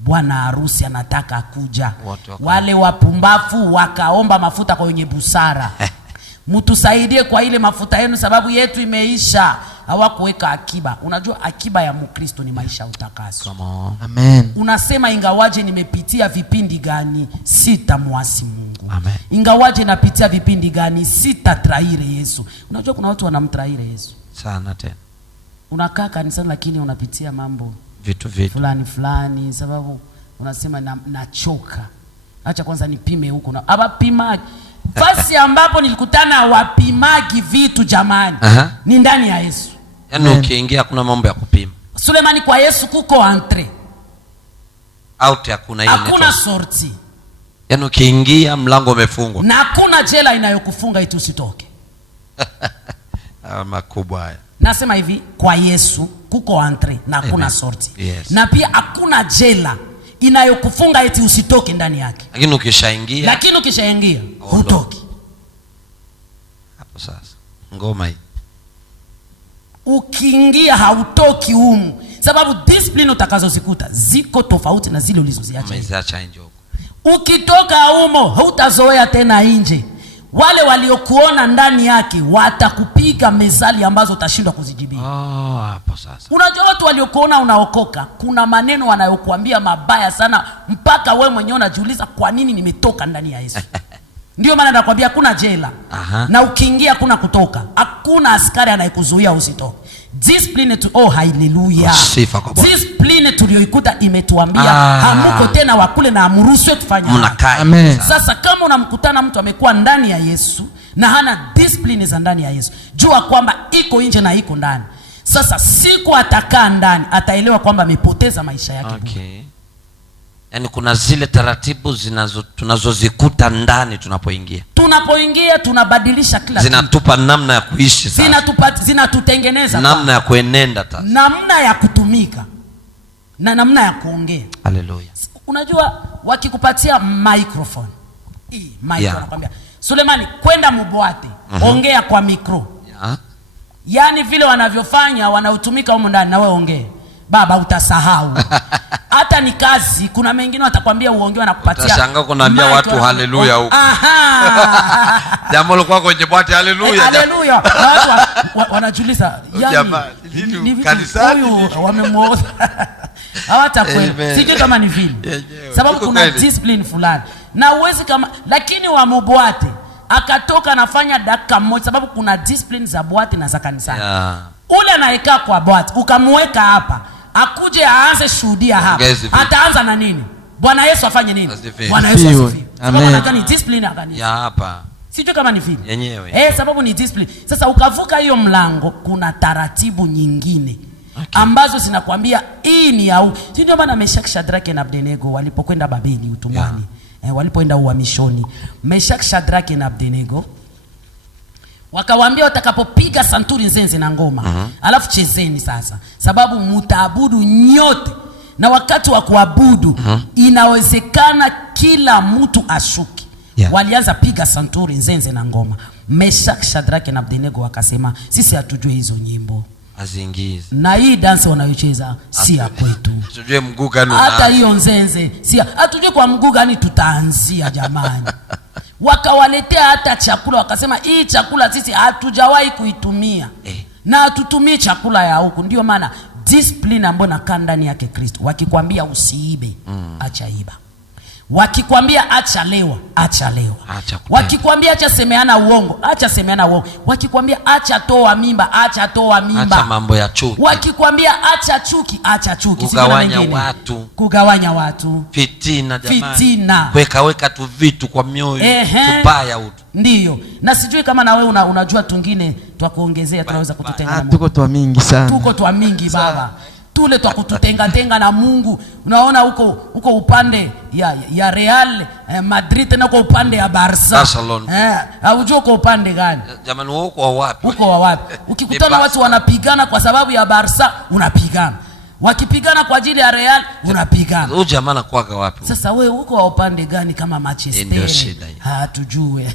bwana harusi anataka kuja. Wale wapumbavu wakaomba mafuta kwa wenye busara. Mtusaidie kwa ile mafuta yenu sababu yetu imeisha. Hawakuweka akiba. Unajua akiba ya Mkristo ni maisha utakaso. Amen. Unasema ingawaje nimepitia vipindi gani sitamwasi Mungu. Amen. Ingawaje napitia vipindi gani sitatraire Yesu. Unajua kuna watu wanamtraire Yesu sana tena. Unakaa kanisani lakini unapitia mambo vitu fulani sababu unasema nachoka. Acha kwanza nipime huko na abapima. Fasi ambapo nilikutana wapimagi vitu jamani. Ni ndani ya Yesu. Yaani ukiingia kuna mambo ya kupima. Sulemani, kwa Yesu kuko entre. Out hakuna ile. Hakuna sorti. Yaani ukiingia mlango umefungwa. Na hakuna jela inayokufunga eti usitoke. Makubwa haya. Nasema hivi, kwa Yesu kuko entre na hakuna sorti. Yes. Na pia hakuna jela inayokufunga eti usitoke ndani yake. Lakini ukishaingia hutoki. Hapo sasa ngoma hii. Ukiingia hautoki humu, sababu discipline utakazozikuta ziko tofauti na zile ulizoziacha. Umeziacha nje huko. Ukitoka humo hutazoea tena nje. Wale waliokuona ndani yake watakupiga mezali ambazo utashindwa kuzijibia. Hapo sasa. Unajua watu waliokuona unaokoka, kuna maneno wanayokuambia mabaya sana mpaka wewe mwenyewe unajiuliza kwa nini nimetoka ndani ya Yesu. Ndio maana nakwambia kuna jela. Na ukiingia kuna kutoka. Hakuna askari anayekuzuia usitoke. Discipline to hallelujah. Sifa kwa Bwana. Discipline tuliyoikuta imetuambia hamuko tena wakule na amruhusiwe kufanya. Mnakaa. Amen. Sasa kama unamkutana mtu amekuwa ndani ya Yesu na hana discipline za ndani ya Yesu, jua kwamba iko nje na iko ndani. Sasa siku atakaa ndani ataelewa kwamba amepoteza maisha yake. Okay. Yaani kuna zile taratibu tunazozikuta ndani tunapoingia. Tunapoingia tunabadilisha kila kitu. Zinatupa namna ya kuishi sasa. Zinatutengeneza namna ya kuenenda sasa. Namna ya kutumika na namna ya kuongea. Haleluya. Unajua wakikupatia microphone. Nakwambia, Sulemani, kwenda mubwate, ongea kwa mikro. Yaani vile wanavyofanya wanautumika huko ndani na wewe ongea. Baba utasahau. Hata ni kazi, kuna mengine watakwambia uongee na kupatia. Utashangaa kunaambia watu haleluya huko. Jambo lako kwenye bwate haleluya. Haleluya. Watu wanajiuliza, yani kanisani huyu wamemwoza. Hawatakwenda. Sije kama ni vile. Sababu kuna discipline fulani. Na uwezi kama, lakini wa mubwate akatoka anafanya dakika moja, sababu kuna discipline za bwate na za kanisani. Ule anayekaa kwa bwate ukamweka hapa, akuje aanze shuhudia hapa, ataanza na nini? Bwana Yesu afanye nini? Bwana Yesu asifiwe. Sababu anataka ni discipline ya kanisa. Hapa. Sijui kama ni vile. Yenyewe. Sababu ni discipline. Sasa ukavuka hiyo mlango, kuna taratibu nyingine. Ambazo zinakwambia hii ni au. Ndio maana Meshaki, Shadraka na Abednego walipokwenda Babeli utumwani, walipoenda uhamishoni, Meshaki, Shadraka na Abednego wakawaambia watakapopiga santuri nzenze na ngoma, alafu chezeni sasa, sababu mtaabudu nyote. Na wakati wa kuabudu inawezekana kila mtu ashuki. Walianza piga santuri nzenze na ngoma. Meshaki, Shadraka na Abednego wakasema, sisi hatujui hizo nyimbo. Azingizi. Na hii dance wanayocheza si ya kwetu. Hatujui mguu gani. Hata hiyo nzenze si hatujui kwa mguu gani tutaanzia jamani. Wakawaletea hata chakula, wakasema hii chakula sisi hatujawahi kuitumia. Na hatutumii chakula ya huku. Ndio maana discipline ambayo nakaa ndani yake Kristo. Wakikwambia usiibe, acha iba. Wakikwambia acha lewa, acha lewa. Wakikwambia acha semeana uongo, acha semeana uongo. Wakikwambia acha toa mimba, acha toa mimba. Acha mambo ya chuki. Wakikwambia acha chuki, acha chuki. Kugawanya watu. Fitina jamani. Fitina. Weka tu vitu kwa mioyo. Tubaya utu. Ndiyo. Na sijui kama na wewe unajua tungine twa kuongezea tunaweza kututenga na Mungu. Tuko twa mingi sana. Tuko twa mingi baba. Tule twa kututenga na Mungu. Unaona huko upande ya Real Madrid na huko upande ya Barcelona. Haujui uko upande gani? Jamani uko wapi? Uko wapi? Ukikutana watu wanapigana kwa sababu ya Barca, unapigana. Wakipigana kwa ajili ya Real, unapigana. Huyu jamaa anakuaga wapi? Sasa wewe uko wa upande gani kama Manchester? Ndio shida hii. Hatujue.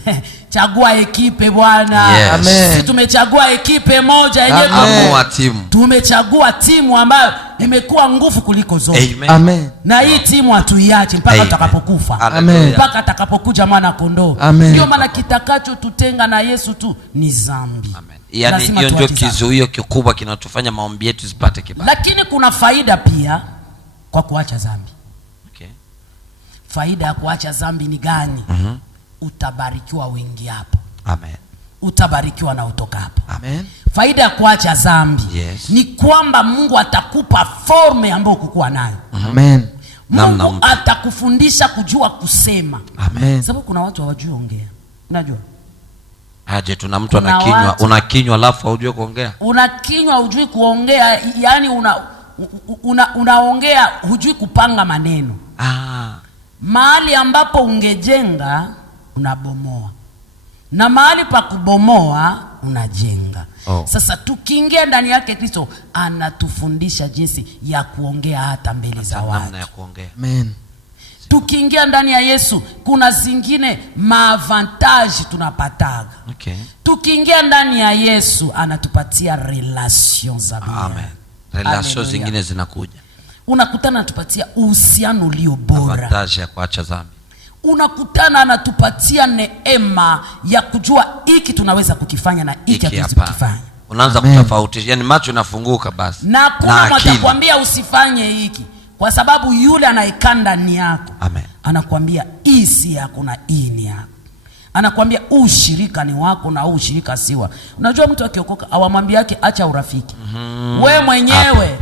Chagua ekipe bwana. Amen. Sisi tumechagua ekipe moja yenyewe. Tumechagua timu ambayo imekuwa nguvu kuliko zote. Amen. Na hii timu hatuiache mpaka tutakapokufa. Amen. Mpaka atakapokuja mwana kondoo. Ndio maana kitakacho tutenga na Yesu tu ni dhambi. Amen. Yaani hiyo ndio kizuio kikubwa kinatufanya maombi yetu zipate kibali. Lakini kuna faida pia kwa kuacha dhambi. Faida ya kuacha dhambi ni gani? Utabarikiwa wengi hapo. Amen. Utabarikiwa na utoka hapo. Amen. Faida ya kuacha dhambi ni kwamba Mungu atakupa forme ambayo kukuwa nayo. Amen. Mungu atakufundisha kujua kusema. Amen. Sababu kuna watu hawajui ongea. Unajua? Aje tuna mtu anakinywa, unakinywa alafu hujui kuongea. Unakinywa hujui kuongea, yani unaongea hujui kupanga maneno. Mahali ambapo ungejenga unabomoa, na mahali pa kubomoa unajenga. Sasa tukiingia ndani yake Kristo anatufundisha jinsi ya kuongea hata mbele za watu. Namna ya kuongea. Amen. Tukiingia ndani ya Yesu kuna zingine maavantage tunapataga. Okay. Tukiingia ndani ya Yesu anatupatia relations za bien. Amen. Relations zingine zinakuja. Unakutana anatupatia uhusiano ulio bora. Avantage ya kuacha dhambi. Unakutana anatupatia neema ya kujua hiki tunaweza kukifanya na hiki hatuwezi kukifanya. Unaanza kutofautisha, yani macho yanafunguka basi. Na kuna atakwambia usifanye hiki kwa sababu yule anayekaa ndani yako. Amen. Anakuambia hii si yako na hii ni yako. Anakuambia ushirika ni wako na ushirika siwa. Unajua mtu akiokoka awamwambia yake acha urafiki. We mwenyewe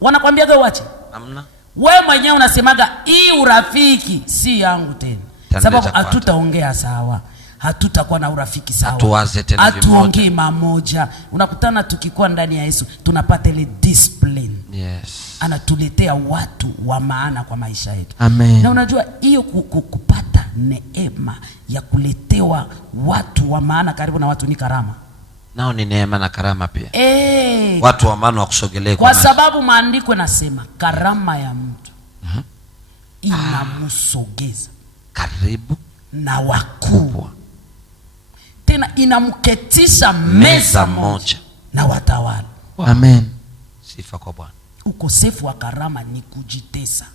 wanakuambia uache. Hamna. We mwenyewe unasemaga hii urafiki si yangu tena. Sababu hatutaongea sawa. Hatutakuwa na urafiki sawa. Hatuwaze tena vimoja. Hatuongei mamoja. Unakutana tukikuwa ndani ya Yesu tunapata ile discipline. Yes. Anatuletea watu wa maana kwa maisha yetu. Amen. Na unajua hiyo kupata neema ya kuletewa watu wa maana karibu na watu ni karama. Nao ni neema na karama pia. Watu wa maana wakusogelee kwa sababu maandiko yanasema karama ya mtu inamsogeza karibu na wakubwa. Tena inamketisha meza moja na watawala. Amen. Sifa kwa Bwana. Ukosefu wa karama ni kujitesa.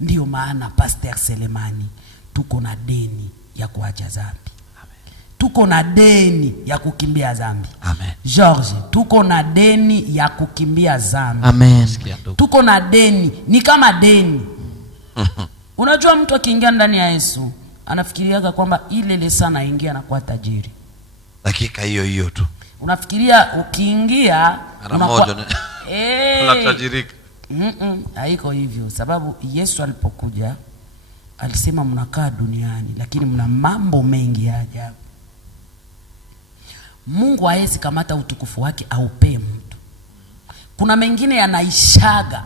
Ndiyo maana Pastor Selemani tuko na deni ya kuacha dhambi. Amen. Tuko na deni ya kukimbia dhambi. Amen. George, tuko na deni ya kukimbia dhambi. Amen. Tuko na deni, ni kama deni. Unajua mtu akiingia ndani ya Yesu anafikiriaga kwamba ile sana ingia na kuwa tajiri. Dakika hiyo hiyo tu. Unafikiria ukiingia unatajirika. Haiko hivyo, sababu Yesu alipokuja alisema mnakaa duniani lakini mna mambo mengi ya ajabu. Mungu haezi kamata utukufu wake aupe mtu. Kuna mengine yanaishaga.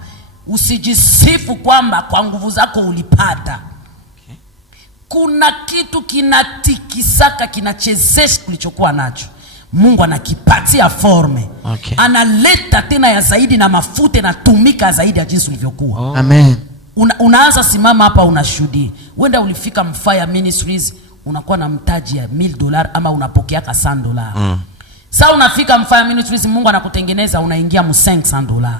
Usijisifu kwamba kwa nguvu zako ulipata. Okay. Kuna kitu kinatikisaka, kinachezesha kulichokuwa nacho. Mungu anakipatia forme. Okay. Analeta tena ya zaidi na mafuta na tumika zaidi ya jinsi ulivyokuwa. Amen. Unaanza simama hapa unashuhudia. Wenda ulifika Mfire Ministries unakuwa na mtaji ya $1000 ama unapokea ka $100. Sasa unafika Mfire Ministries Mungu anakutengeneza unaingia mu $500.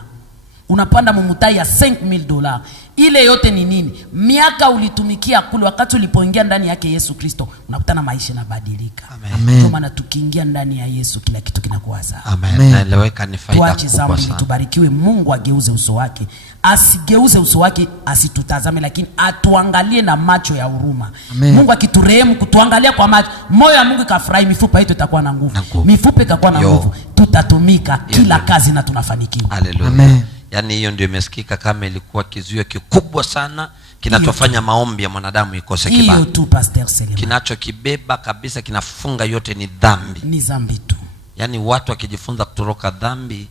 Unapanda mumutai ya $5000. Ile yote ni nini? Miaka ulitumikia kule, wakati ulipoingia ndani yake Yesu Kristo unakutana maisha yanabadilika. Amen. Kwa maana tukiingia ndani ya Yesu kila kitu kinakuwa sawa. Amen. Naeleweka, ni faida kubwa sana. Tubarikiwe. Mungu ageuze uso wake. Asigeuze uso wake asitutazame, lakini atuangalie na macho ya huruma. Mungu akiturehemu kutuangalia kwa macho, moyo wa Mungu kafurahi, mifupa yetu itakuwa na nguvu. Mifupa itakuwa na nguvu. Tutatumika kila kazi na tunafanikiwa. Haleluya. Yaani hiyo ndio imesikika kama ilikuwa kizuio kikubwa sana kinachofanya maombi ya mwanadamu ikose kibali. Hiyo tu Pastor Selemani. Kinachokibeba kabisa kinafunga yote ni dhambi. Ni dhambi tu. Yaani watu wakijifunza kutoroka dhambi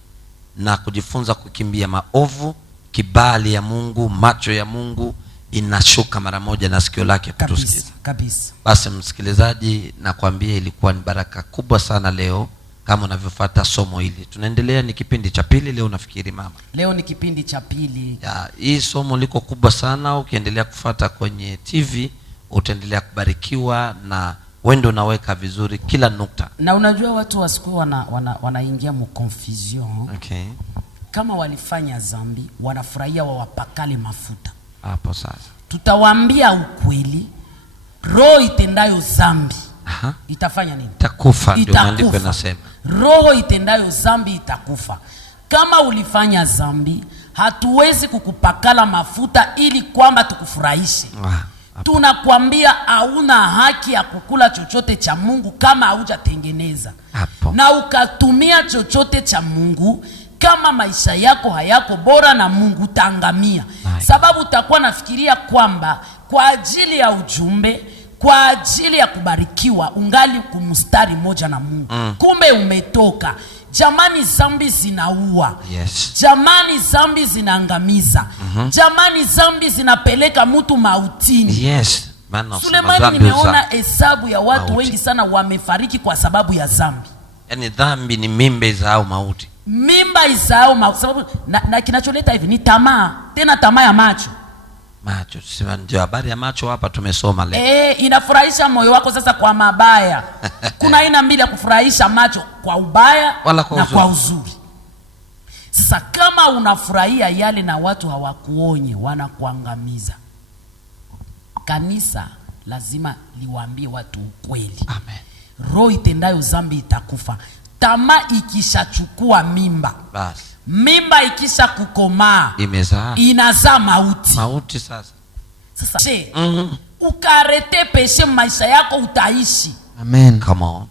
na kujifunza kukimbia maovu, kibali ya Mungu, macho ya Mungu inashuka mara moja na sikio lake kutusikiza. Kabisa. Basi msikilizaji, nakwambia ilikuwa ni baraka kubwa sana leo. Kama unavyofuata somo hili, tunaendelea, ni kipindi cha pili leo. Nafikiri mama, leo ni kipindi cha pili. Hii somo liko kubwa sana. Ukiendelea kufuata kwenye TV utaendelea kubarikiwa na wendo unaweka vizuri kila nukta. Na unajua watu wasikuwa wanaingia mu confusion. Okay. Kama walifanya dhambi wanafurahia wawapakale mafuta. Hapo sasa tutawaambia ukweli, roho itendayo dhambi itafanya nini? Itakufa. Ndio maandiko yanasema roho itendayo dhambi itakufa. Kama ulifanya dhambi hatuwezi kukupakala mafuta ili kwamba tukufurahishe. Tunakwambia hauna haki ya kukula chochote cha Mungu kama haujatengeneza. Na ukatumia chochote cha Mungu kama maisha yako hayako bora na Mungu utaangamia. Sababu utakuwa nafikiria kwamba kwa ajili ya ujumbe, kwa ajili ya kubarikiwa ungali kumstari moja na Mungu. Kumbe umetoka. Jamani, zambi zinaua. Yes. Jamani, zambi zinaangamiza. Jamani, zambi zinapeleka mtu mautini. Yes. Sulemani, nimeona hesabu ya watu wengi sana wamefariki kwa sababu ya zambi. Yaani dhambi ni mimba izao mauti. Mimba izao mauti. Sababu na kinacholeta hivi ni tamaa. Tena tamaa ya macho. Macho, sema ndio habari ya macho hapa tumesoma leo. Inafurahisha moyo wako sasa kwa mabaya. Kuna aina mbili ya kufurahisha macho, kwa ubaya wala kwa na uzuri. Kwa uzuri. Sasa kama unafurahia yale na watu hawakuonye, wanakuangamiza. Kanisa lazima liwaambie watu ukweli. Amen. Roho itendayo zambi itakufa. Tamaa ikishachukua mimba, basi mimba ikisha kukomaa inazaa mauti. Mauti sasa. Sasa ukarete peshe maisha yako utaishi. Amen. Come on.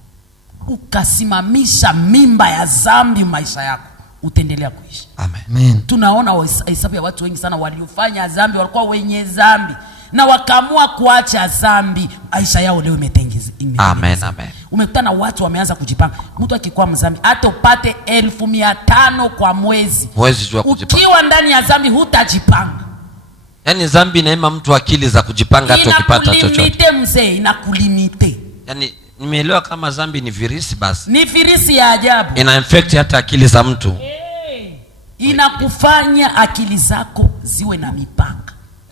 Ukasimamisha mimba ya zambi maisha yako utaendelea kuishi. Amen. Tunaona hesabu ya watu wengi sana waliofanya zambi, walikuwa wenye zambi na wakaamua kuacha zambi, maisha yao leo imetengeza. Amen, amen. Umekutana watu wameanza kujipanga. Mtu akikuwa mzambi hata upate 1500 kwa mwezi, jua kujipanga. Ukiwa ndani ya zambi hutajipanga. Yaani zambi inaima mtu akili za kujipanga hata ukipata chochote. Inakulimite mzee, inakulimite. Yaani nimeelewa kama zambi ni virisi basi. Ni virisi ya ajabu. Ina infect hata akili za mtu. Inakufanya akili zako ziwe na mipaka.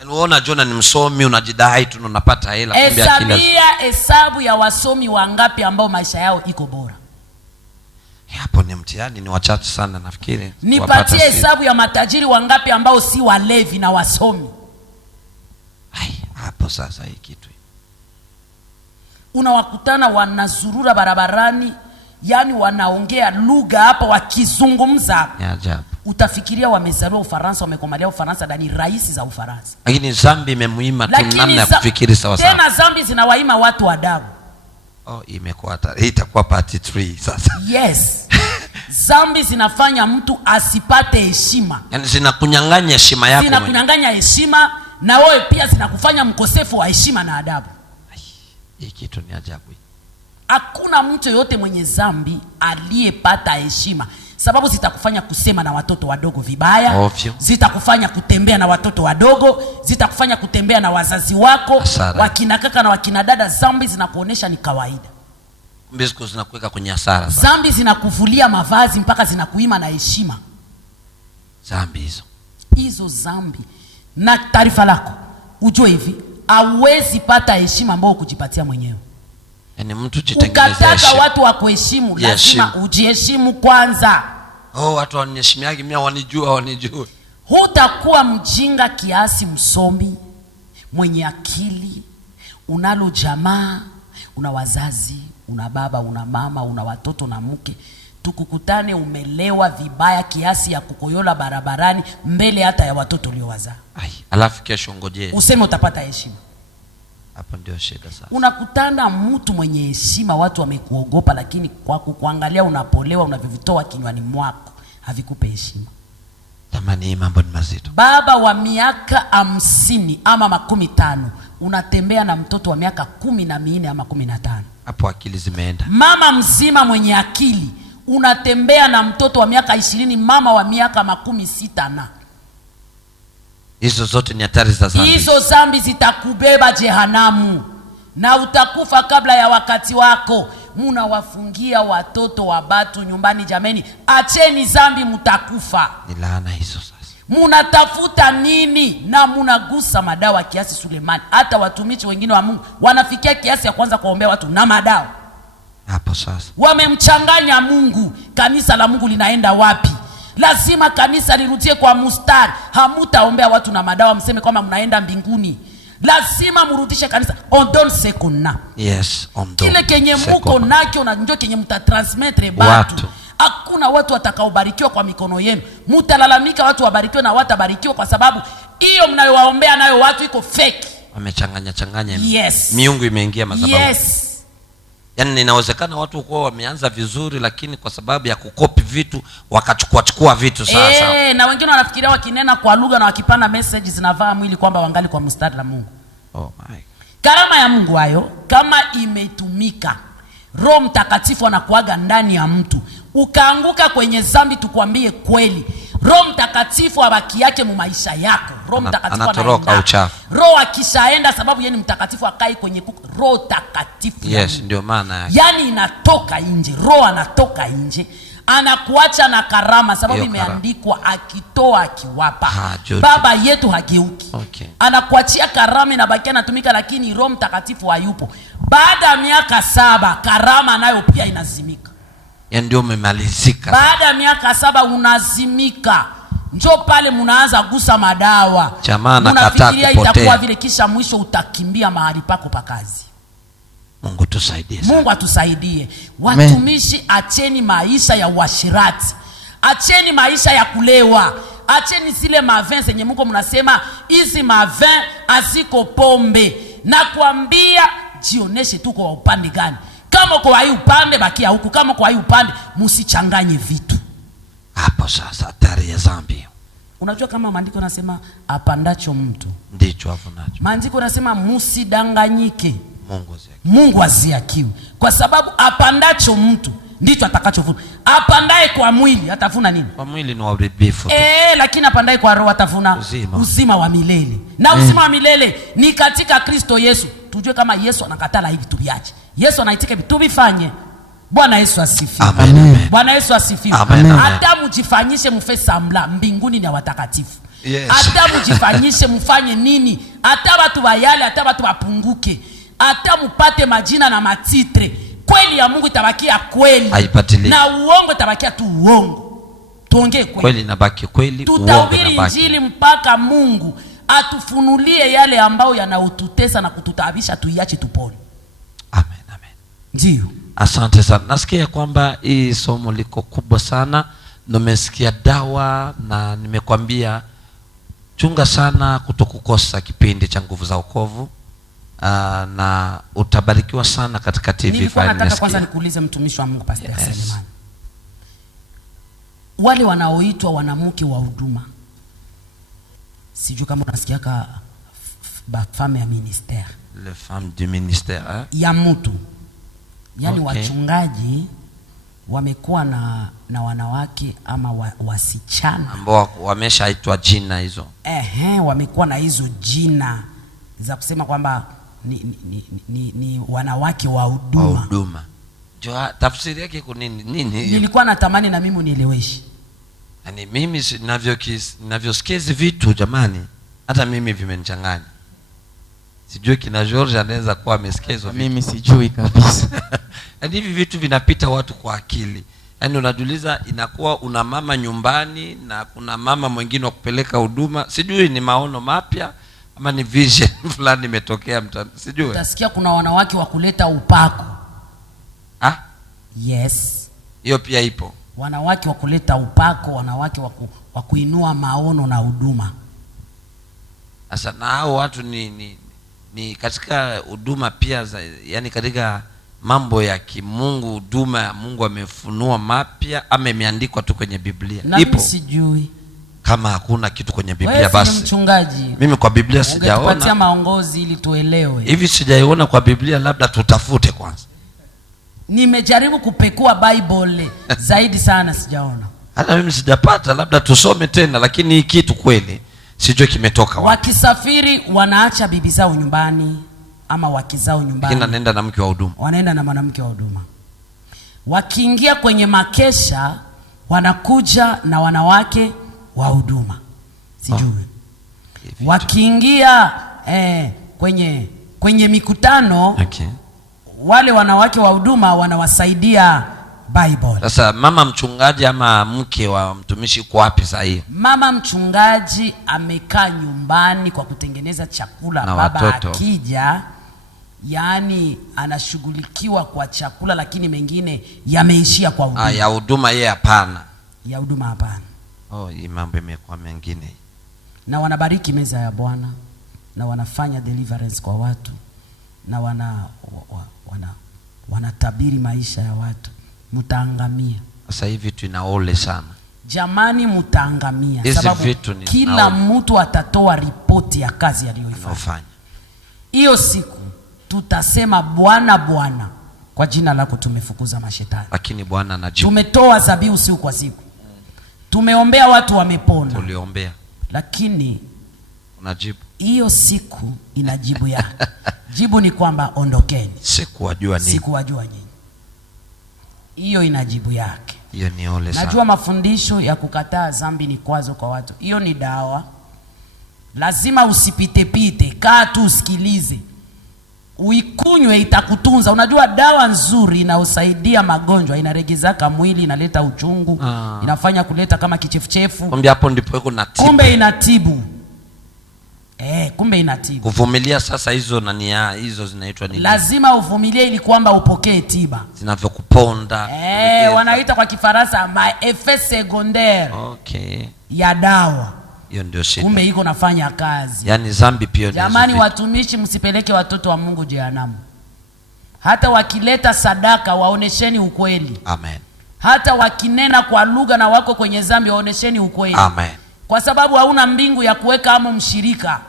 Unaona Jona ni msomi, unajidai tu unapata hela, kumbe akili. Hesabu ya wasomi wangapi ambao maisha yao iko bora? Hapo ni mtihani, ni wachache sana nafikiri. Nipatie hesabu ya matajiri wangapi ambao si walevi na wasomi? Hapo sasa hii kitu. Unawakutana wanazurura barabarani, yani wanaongea lugha hapa wakizungumza. Ya ajabu. Utafikiria wamezaliwa Ufaransa, wamekomalia Ufaransa, ndani rais za Ufaransa. Lakini zambi imemuima tu namna ya kufikiri sawa sawa. Tena zambi zinawaima watu adabu. Imekuwa hii itakuwa part 3 sasa. Yes. Zambi zinafanya mtu asipate heshima. Yaani zinakunyang'anya heshima yako. Zinakunyang'anya heshima na wewe pia zinakufanya mkosefu wa heshima na adabu. Hii kitu ni ajabu. Hakuna mtu yote mwenye zambi aliyepata heshima. Sababu zitakufanya kusema na watoto wadogo vibaya. Ovyo. Zitakufanya kutembea na watoto wadogo. Zitakufanya kutembea na wazazi wako. Wakina kaka na wakina dada. Zambi zinakuonesha ni kawaida. Mbiziko zinakuweka kwenye hasara. Zambi zinakuvulia mavazi mpaka zinakuima na heshima. Zambi hizo. Hizo zambi. Na taarifa lako, ujue hivi, hauwezi pata heshima ambayo kujipatia mwenyewe. Yaani mtu jitengenezea heshima. Ukataka watu wa kuheshimu, lazima ujiheshimu kwanza. Watu waniheshimiagi mimi, wanijua. Hutakuwa mjinga kiasi msomi, mwenye akili, unalo jamaa, una wazazi, una baba, una mama, una watoto na mke. Tukukutane umelewa vibaya kiasi ya kukoyola barabarani mbele hata ya watoto uliowazaa. Alafu kesho ngojee useme utapata heshima. Hapo ndio shida sasa. Unakutana mtu mwenye heshima, watu wamekuogopa, lakini kwa kukuangalia unapolewa, unavivitoa kinywani mwako, havikupe heshima. Tamani hii mambo ni mazito. Baba wa miaka 50 ama 50, unatembea na mtoto wa miaka 14 ama 15. Hapo akili zimeenda. Mama mzima mwenye akili unatembea na mtoto wa miaka 20, mama wa miaka 60 na. Hizo zote ni hatari za zambi. Hizo zambi zitakubeba jehanamu na utakufa kabla ya wakati wako. Munawafungia watoto wa batu nyumbani, jameni, acheni zambi, mutakufa. Ni laana hizo sasa. Munatafuta nini? Na munagusa madawa kiasi Sulemani. Hata watumishi wengine wa Mungu wanafikia kiasi ya kwanza kuombea watu na madawa. Hapo sasa wamemchanganya Mungu. Kanisa la Mungu linaenda wapi? Lazima kanisa lirudie kwa mustari. Hamutaombea watu na madawa mseme kwamba mnaenda mbinguni. Lazima murudishe kanisa ondon sekona. Yes, ondon. Kile kenye muko nakyo na ndio kenye mutatransmettre batu. Hakuna watu watakaobarikiwa kwa mikono yenu. Mutalalamika watu wabarikiwe na watabarikiwa, kwa sababu hiyo mnayowaombea nayo watu iko fake. Wamechanganya. Yes. Miungu imeingia madhabahu. Yes. Yaani inawezekana watu kwa wameanza vizuri, lakini kwa sababu ya kukopi vitu wakachukua vitu sasa. Na wengine wanafikiria wakinena kwa lugha na wakipana message zinavaa mwili kwamba wangali kwa mstari la Mungu. Oh my. Karama ya Mungu hayo kama imetumika, Roho Mtakatifu anakuaga ndani ya mtu, ukaanguka kwenye zambi, tukwambie kweli, Roho Mtakatifu abaki yake mu maisha yako. Roho Mtakatifu anatoroka uchafu. Roho akishaenda, sababu yeye ni mtakatifu, akai kwenye Roho takatifu. Yes, ndio maana yake. Yani inatoka nje, Roho anatoka nje, anakuacha na karama, sababu imeandikwa akitoa akiwapa. Baba yetu hageuki. Okay. Anakuachia karama na baki anatumika, lakini Roho Mtakatifu hayupo. Baada ya miaka 7 karama nayo pia inazimika. Ya ndio umemalizika. Baada ya miaka 7 unazimika. Njoo pale mnaanza gusa madawa. Unafikiria itakuwa vile, kisha mwisho utakimbia mahali pako pa kazi. Mungu tusaidie sana. Mungu atusaidie. Watumishi, acheni maisha ya uasherati. Acheni maisha ya kulewa. Acheni zile mavin zenye Mungu mnasema hizi mavin aziko pombe. Na kuambia jioneshe tu kwa upande gani. Kama kwa hii upande bakia huku, kama kwa hii upande msichanganye vitu. Hapo sasa hatari ya dhambi. Unajua kama maandiko yanasema apandacho mtu ndicho avunacho. Maandiko yanasema msidanganyike. Mungu aziakiwe. Kwa sababu apandacho mtu ndicho atakachovuna. Apandaye kwa mwili atavuna nini? Kwa mwili ni uharibifu. Lakini apandaye kwa roho atavuna uzima wa milele. Na uzima wa milele ni katika Kristo Yesu. Tujue kama Yesu anakatala hivi tubiache. Yesu anaitika hivi tubifanye. Bwana Yesu asifiwe. Amen. Bwana Yesu asifiwe. Hata mjifanyishe mfe sambla, mbinguni ni watakatifu. Hata mjifanyishe mfanye nini? Hata watu wayale, hata watu wapunguke. Hata mupate majina na matitre, kweli ya Mungu itabakia kweli. Na uongo itabakia tu uongo. Tuongee kweli. Kweli inabaki kweli, tutahubiri injili mpaka Mungu atufunulie yale ambao yanaututesa na kututabisha, tuiache tupone. Amen, amen. Ndio. Asante sana. Nasikia kwamba hii somo liko kubwa sana. Nimesikia dawa na nimekwambia chunga sana kutokukosa kipindi cha Nguvu za Wokovu. Na utabarikiwa sana katika TV5. Nilikuwa nataka kwanza nikuulize mtumishi wa Mungu Pastor Selemani. Wale wanaoitwa wanamke wa huduma, sijui kama unasikiaka femme ya ministère, le femme du ministère ya mtu, yani wachungaji wamekuwa na wanawake ama wasichana ambao wameshaitwa jina hizo. Wamekuwa na hizo jina za kusema kwamba ni wanawake wa huduma. Tafsiri yake kwa nini? Nilikuwa natamani na mimi unieleweshe. Yaani mimi ninavyosikia vitu jamani, hata mimi vimenichanganya. Sijui kina George anaweza kuwa amesikia hizo vitu. Mimi sijui kabisa. Yaani hivi vitu vinapita watu kwa akili. Yaani unajiuliza, inakuwa una mama nyumbani na kuna mama mwingine wa kupeleka huduma. Sijui ni maono mapya ama ni vision fulani imetokea sijui. Utasikia kuna wanawake wa kuleta upako. Yes. Hiyo pia ipo. Wanawake wa kuleta upako, wanawake wa kuinua maono na huduma. Sasa na hao watu ni katika huduma pia yani katika mambo ya kimungu, huduma ya Mungu amefunua mapya ama imeandikwa tu kwenye Biblia? Ipo. Sijui. Kama hakuna kitu kwenye Biblia basi. Wewe mchungaji. Mimi kwa Biblia sijaona. Ungetupatia maongozi ili tuelewe. Hivi sijaiona kwa Biblia, labda tutafute kwanza. Nimejaribu kupekua Bible zaidi sana sijaona. Hata mimi sijapata, labda tusome tena, lakini hii kitu kweli sijui kimetoka wapi. Wakisafiri wanaacha bibi zao nyumbani ama wake zao nyumbani. Lakini anaenda na mke wa huduma. Wanaenda na mwanamke wa huduma. Wakiingia kwenye makesha wanakuja na wanawake wa huduma. Sijui. Wakiingia kwenye mikutano, wale wanawake wa huduma wanawasaidia Bible. Sasa mama mchungaji ama mke wa mtumishi uko wapi sasa hiyo? Mama mchungaji amekaa nyumbani kwa kutengeneza chakula na baba watoto. Akija yani anashughulikiwa kwa chakula, lakini mengine yameishia kwa huduma. Ya huduma yeye hapana. Ya huduma hapana. Hii mambo imekuwa mengine. Na wanabariki meza ya Bwana na wanafanya deliverance kwa watu na wanatabiri maisha ya watu. Mutaangamia. Sasa hivi vitu inaole sana. Jamani, mutaangamia sababu kila mtu atatoa ripoti ya kazi aliyoifanya. Hiyo siku tutasema Bwana, Bwana, kwa jina lako tumefukuza mashetani. Lakini Bwana anajibu. Tumetoa dhabihu siku kwa siku, tumeombea watu wamepona, tuliombea, lakini unajibu. Hiyo siku inajibu yake. Jibu ni kwamba ondokeni, sikuwajua nini, sikuwajua nyinyi. Hiyo inajibu yake. Hiyo ni ole sana. Najua mafundisho ya kukataa dhambi ni kwazo kwa watu. Hiyo ni dawa. Lazima usipite, kaa tu usikilize. Uikunywe, itakutunza. Unajua dawa nzuri inausaidia magonjwa, inaregezaka mwili, inaleta uchungu, inafanya kuleta kama kichefuchefu. Kumbe hapo ndipo iko na tibu. Kumbe inatibu. Kumbe inatibu. Kuvumilia sasa hizo hizo zinaitwa nini? Lazima uvumilie ili kwamba upokee tiba. Zinavyokuponda. Wanaita kwa Kifaransa effet secondaire. Okay. Ya dawa. Hiyo ndio shida. Kumbe iko nafanya kazi. Yaani dhambi pia. Jamani watumishi, msipeleke watoto wa Mungu jehanamu. Hata wakileta sadaka waonesheni ukweli. Amen. Hata wakinena kwa lugha na wako kwenye dhambi waonesheni ukweli. Amen. Kwa sababu hauna mbingu ya kuweka amo mshirika.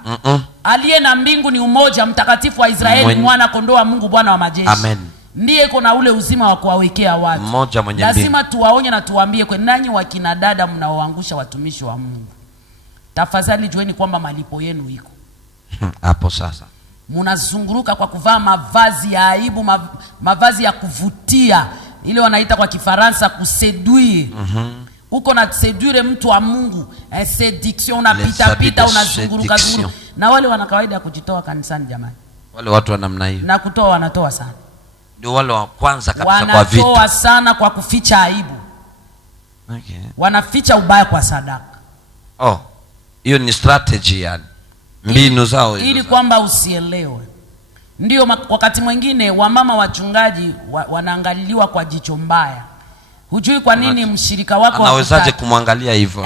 Aliye na mbingu ni umoja mtakatifu wa Israeli, mwana kondoo wa Mungu, Bwana wa majeshi. Amen. Ndiye iko na ule uzima wa kuwawekea watu. Mmoja mwenye lazima tuwaonye na tuwaambie, kwa nanyi wakina dada mnaoangusha watumishi wa Mungu, tafadhali jueni kwamba malipo yenu iko hapo. Sasa mnazunguruka kwa kuvaa mavazi ya aibu, mavazi ya kuvutia, ile wanaita kwa Kifaransa kuseduire. Uko na seduire mtu wa Mungu, seduction, unapita unazunguruka zuru. Na wale wana kawaida ya kujitoa kanisani jamani. Wale watu wa namna hiyo. Na kutoa wanatoa sana. Ndio wale wa kwanza kabisa kwa vitu. Wanatoa sana kwa kuficha aibu. Okay. Wanaficha ubaya kwa sadaka. Hiyo ni strategy yani. Mbinu zao hizo. Ili kwamba usielewe. Ndio wakati mwingine wamama wachungaji wanaangaliliwa kwa jicho mbaya. Hujui kwa nini mshirika wako anawezaje kumwangalia hivyo?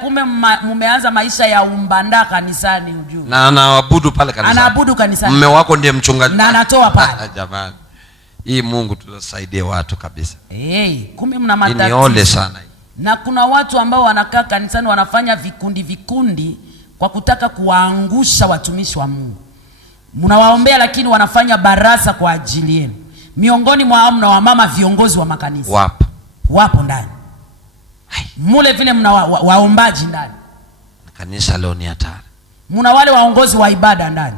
Kumbe mumeanza maisha ya umbanda kanisani, hujui. Na anaabudu pale kanisani. Anaabudu kanisani. Mume wako ndiye mchungaji. Na anatoa pale. Jamani. Hii Mungu tusaidie watu kabisa. Kumbe mna matatizo. Ni ole sana. Na kuna watu ambao wanakaa kanisani wanafanya vikundi kwa kutaka kuwaangusha watumishi wa Mungu. Mnawaombea lakini wanafanya barasa kwa ajili yenu. Miongoni mwa mna wamama viongozi wa makanisa. Wapo ndani. Mule vile mna waombaji ndani. Kanisa leo ni hatari. Mna wale waongozi wa ibada ndani.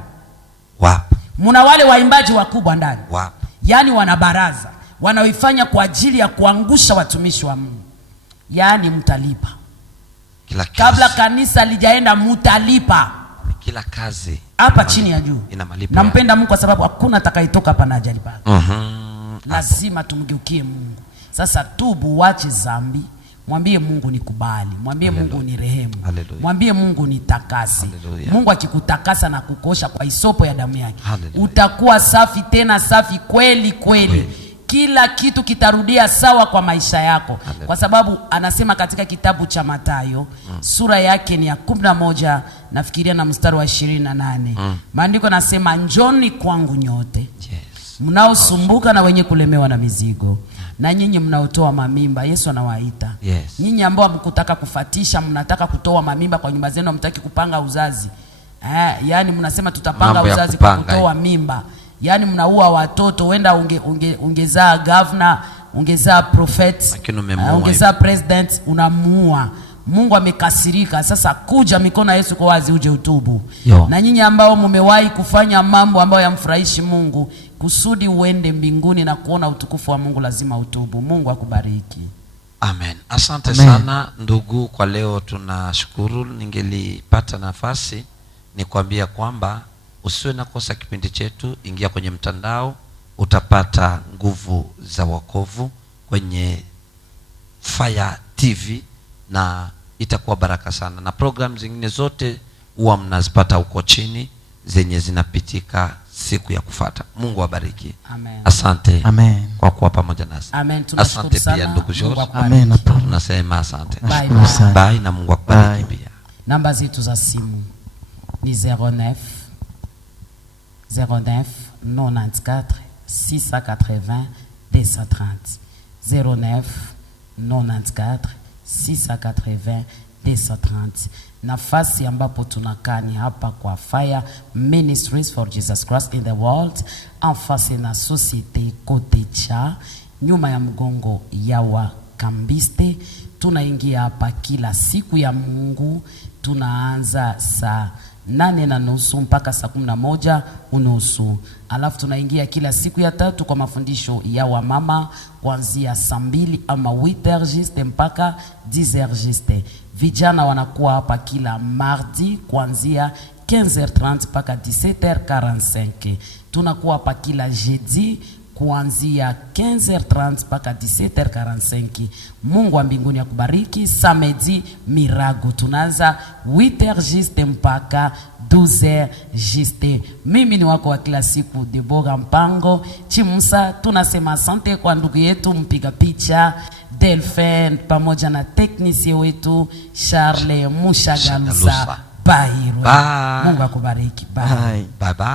Wapo. Mna wale waimbaji wakubwa ndani. Wapo. Yaani wana baraza, wanaoifanya kwa ajili ya kuangusha watumishi wa Mungu. Yaani mtalipa. Kila kazi. Kabla kanisa lijaenda mtalipa. Kila kazi hapa chini ya juu. Nampenda Mungu kwa sababu hakuna atakayetoka hapa na ajali pale. Lazima tumgeukie Mungu. Sasa tubu, wache dhambi, mwambie Mungu nikubali, mwambie Mungu ni rehemu, mwambie Mungu nitakase. Mungu akikutakasa na kukosha kwa hisopo ya damu yake, utakuwa safi, tena safi kweli kweli. Kila kitu kitarudia sawa kwa maisha yako. Kwa sababu anasema katika kitabu cha Mathayo sura yake ni ya 11 nafikiria na mstari wa 28. Maandiko nasema njoni kwangu nyote mnaosumbuka na wenye kulemewa na mizigo, na nyinyi mnaotoa mamimba. Yesu anawaita. Nyinyi ambao mkutaka kufatisha, mnataka kutoa mamimba kwa nyumba zenu, mtaki kupanga uzazi. Yani mnasema tutapanga uzazi kwa kutoa mimba. Yani mnaua watoto, wenda ungezaa governor, ungezaa prophet, ungezaa president, unamuua. Mungu amekasirika. Sasa kuja mikono ya Yesu kwa wazi, uje utubu. Na nyinyi ambao mmewahi kufanya mambo ambayo yamfurahishi Mungu, kusudi uende mbinguni na kuona utukufu wa Mungu, lazima utubu. Mungu akubariki. Amen. Asante sana ndugu, kwa leo tunashukuru. Ningelipata nafasi ni kuambia kwamba usiwe na kosa kipindi chetu, ingia kwenye mtandao, utapata nguvu za wokovu kwenye Fire TV na itakuwa baraka sana, na program zingine zote huwa mnazipata huko chini zenye zinapitika siku ya kufuata. Mungu awabariki. Asante kwa kuwa pamoja nasi. Asante pia ndugu George. Tunasema asante. Bye na Mungu akubariki pia. Namba zetu za simu ni 09 94 680 230 09 94 680 230. Nafasi ambapo tunakaa ni hapa kwa Fire Ministries for Jesus Christ in the World, en face na Societe Kotecha, nyuma ya mgongo ya Wakambiste. Tunaingia hapa kila siku ya Mungu, tunaanza saa 8:30 mpaka saa 11:30. Alafu tunaingia kila siku ya tatu kwa mafundisho ya wamama kuanzia saa 2 ama 8h juste mpaka 10h juste. Vijana wanakuwa hapa kila mardi kuanzia 15h30 mpaka 17h45. Tunakuwa hapa kila jeudi kuanzia 15h30 mpaka 17h45. Mungu wa mbinguni akubariki. Samedi mirago tunaanza 8h juste mpaka 12h juste. Mimi ni wako wa kila siku Deborah Mpango Chimusa. Tunasema asante kwa ndugu yetu mpiga picha Delphin pamoja na teknisi wetu Charles Mushagalusa. Bye. Mungu akubariki. Bye. Bye bye.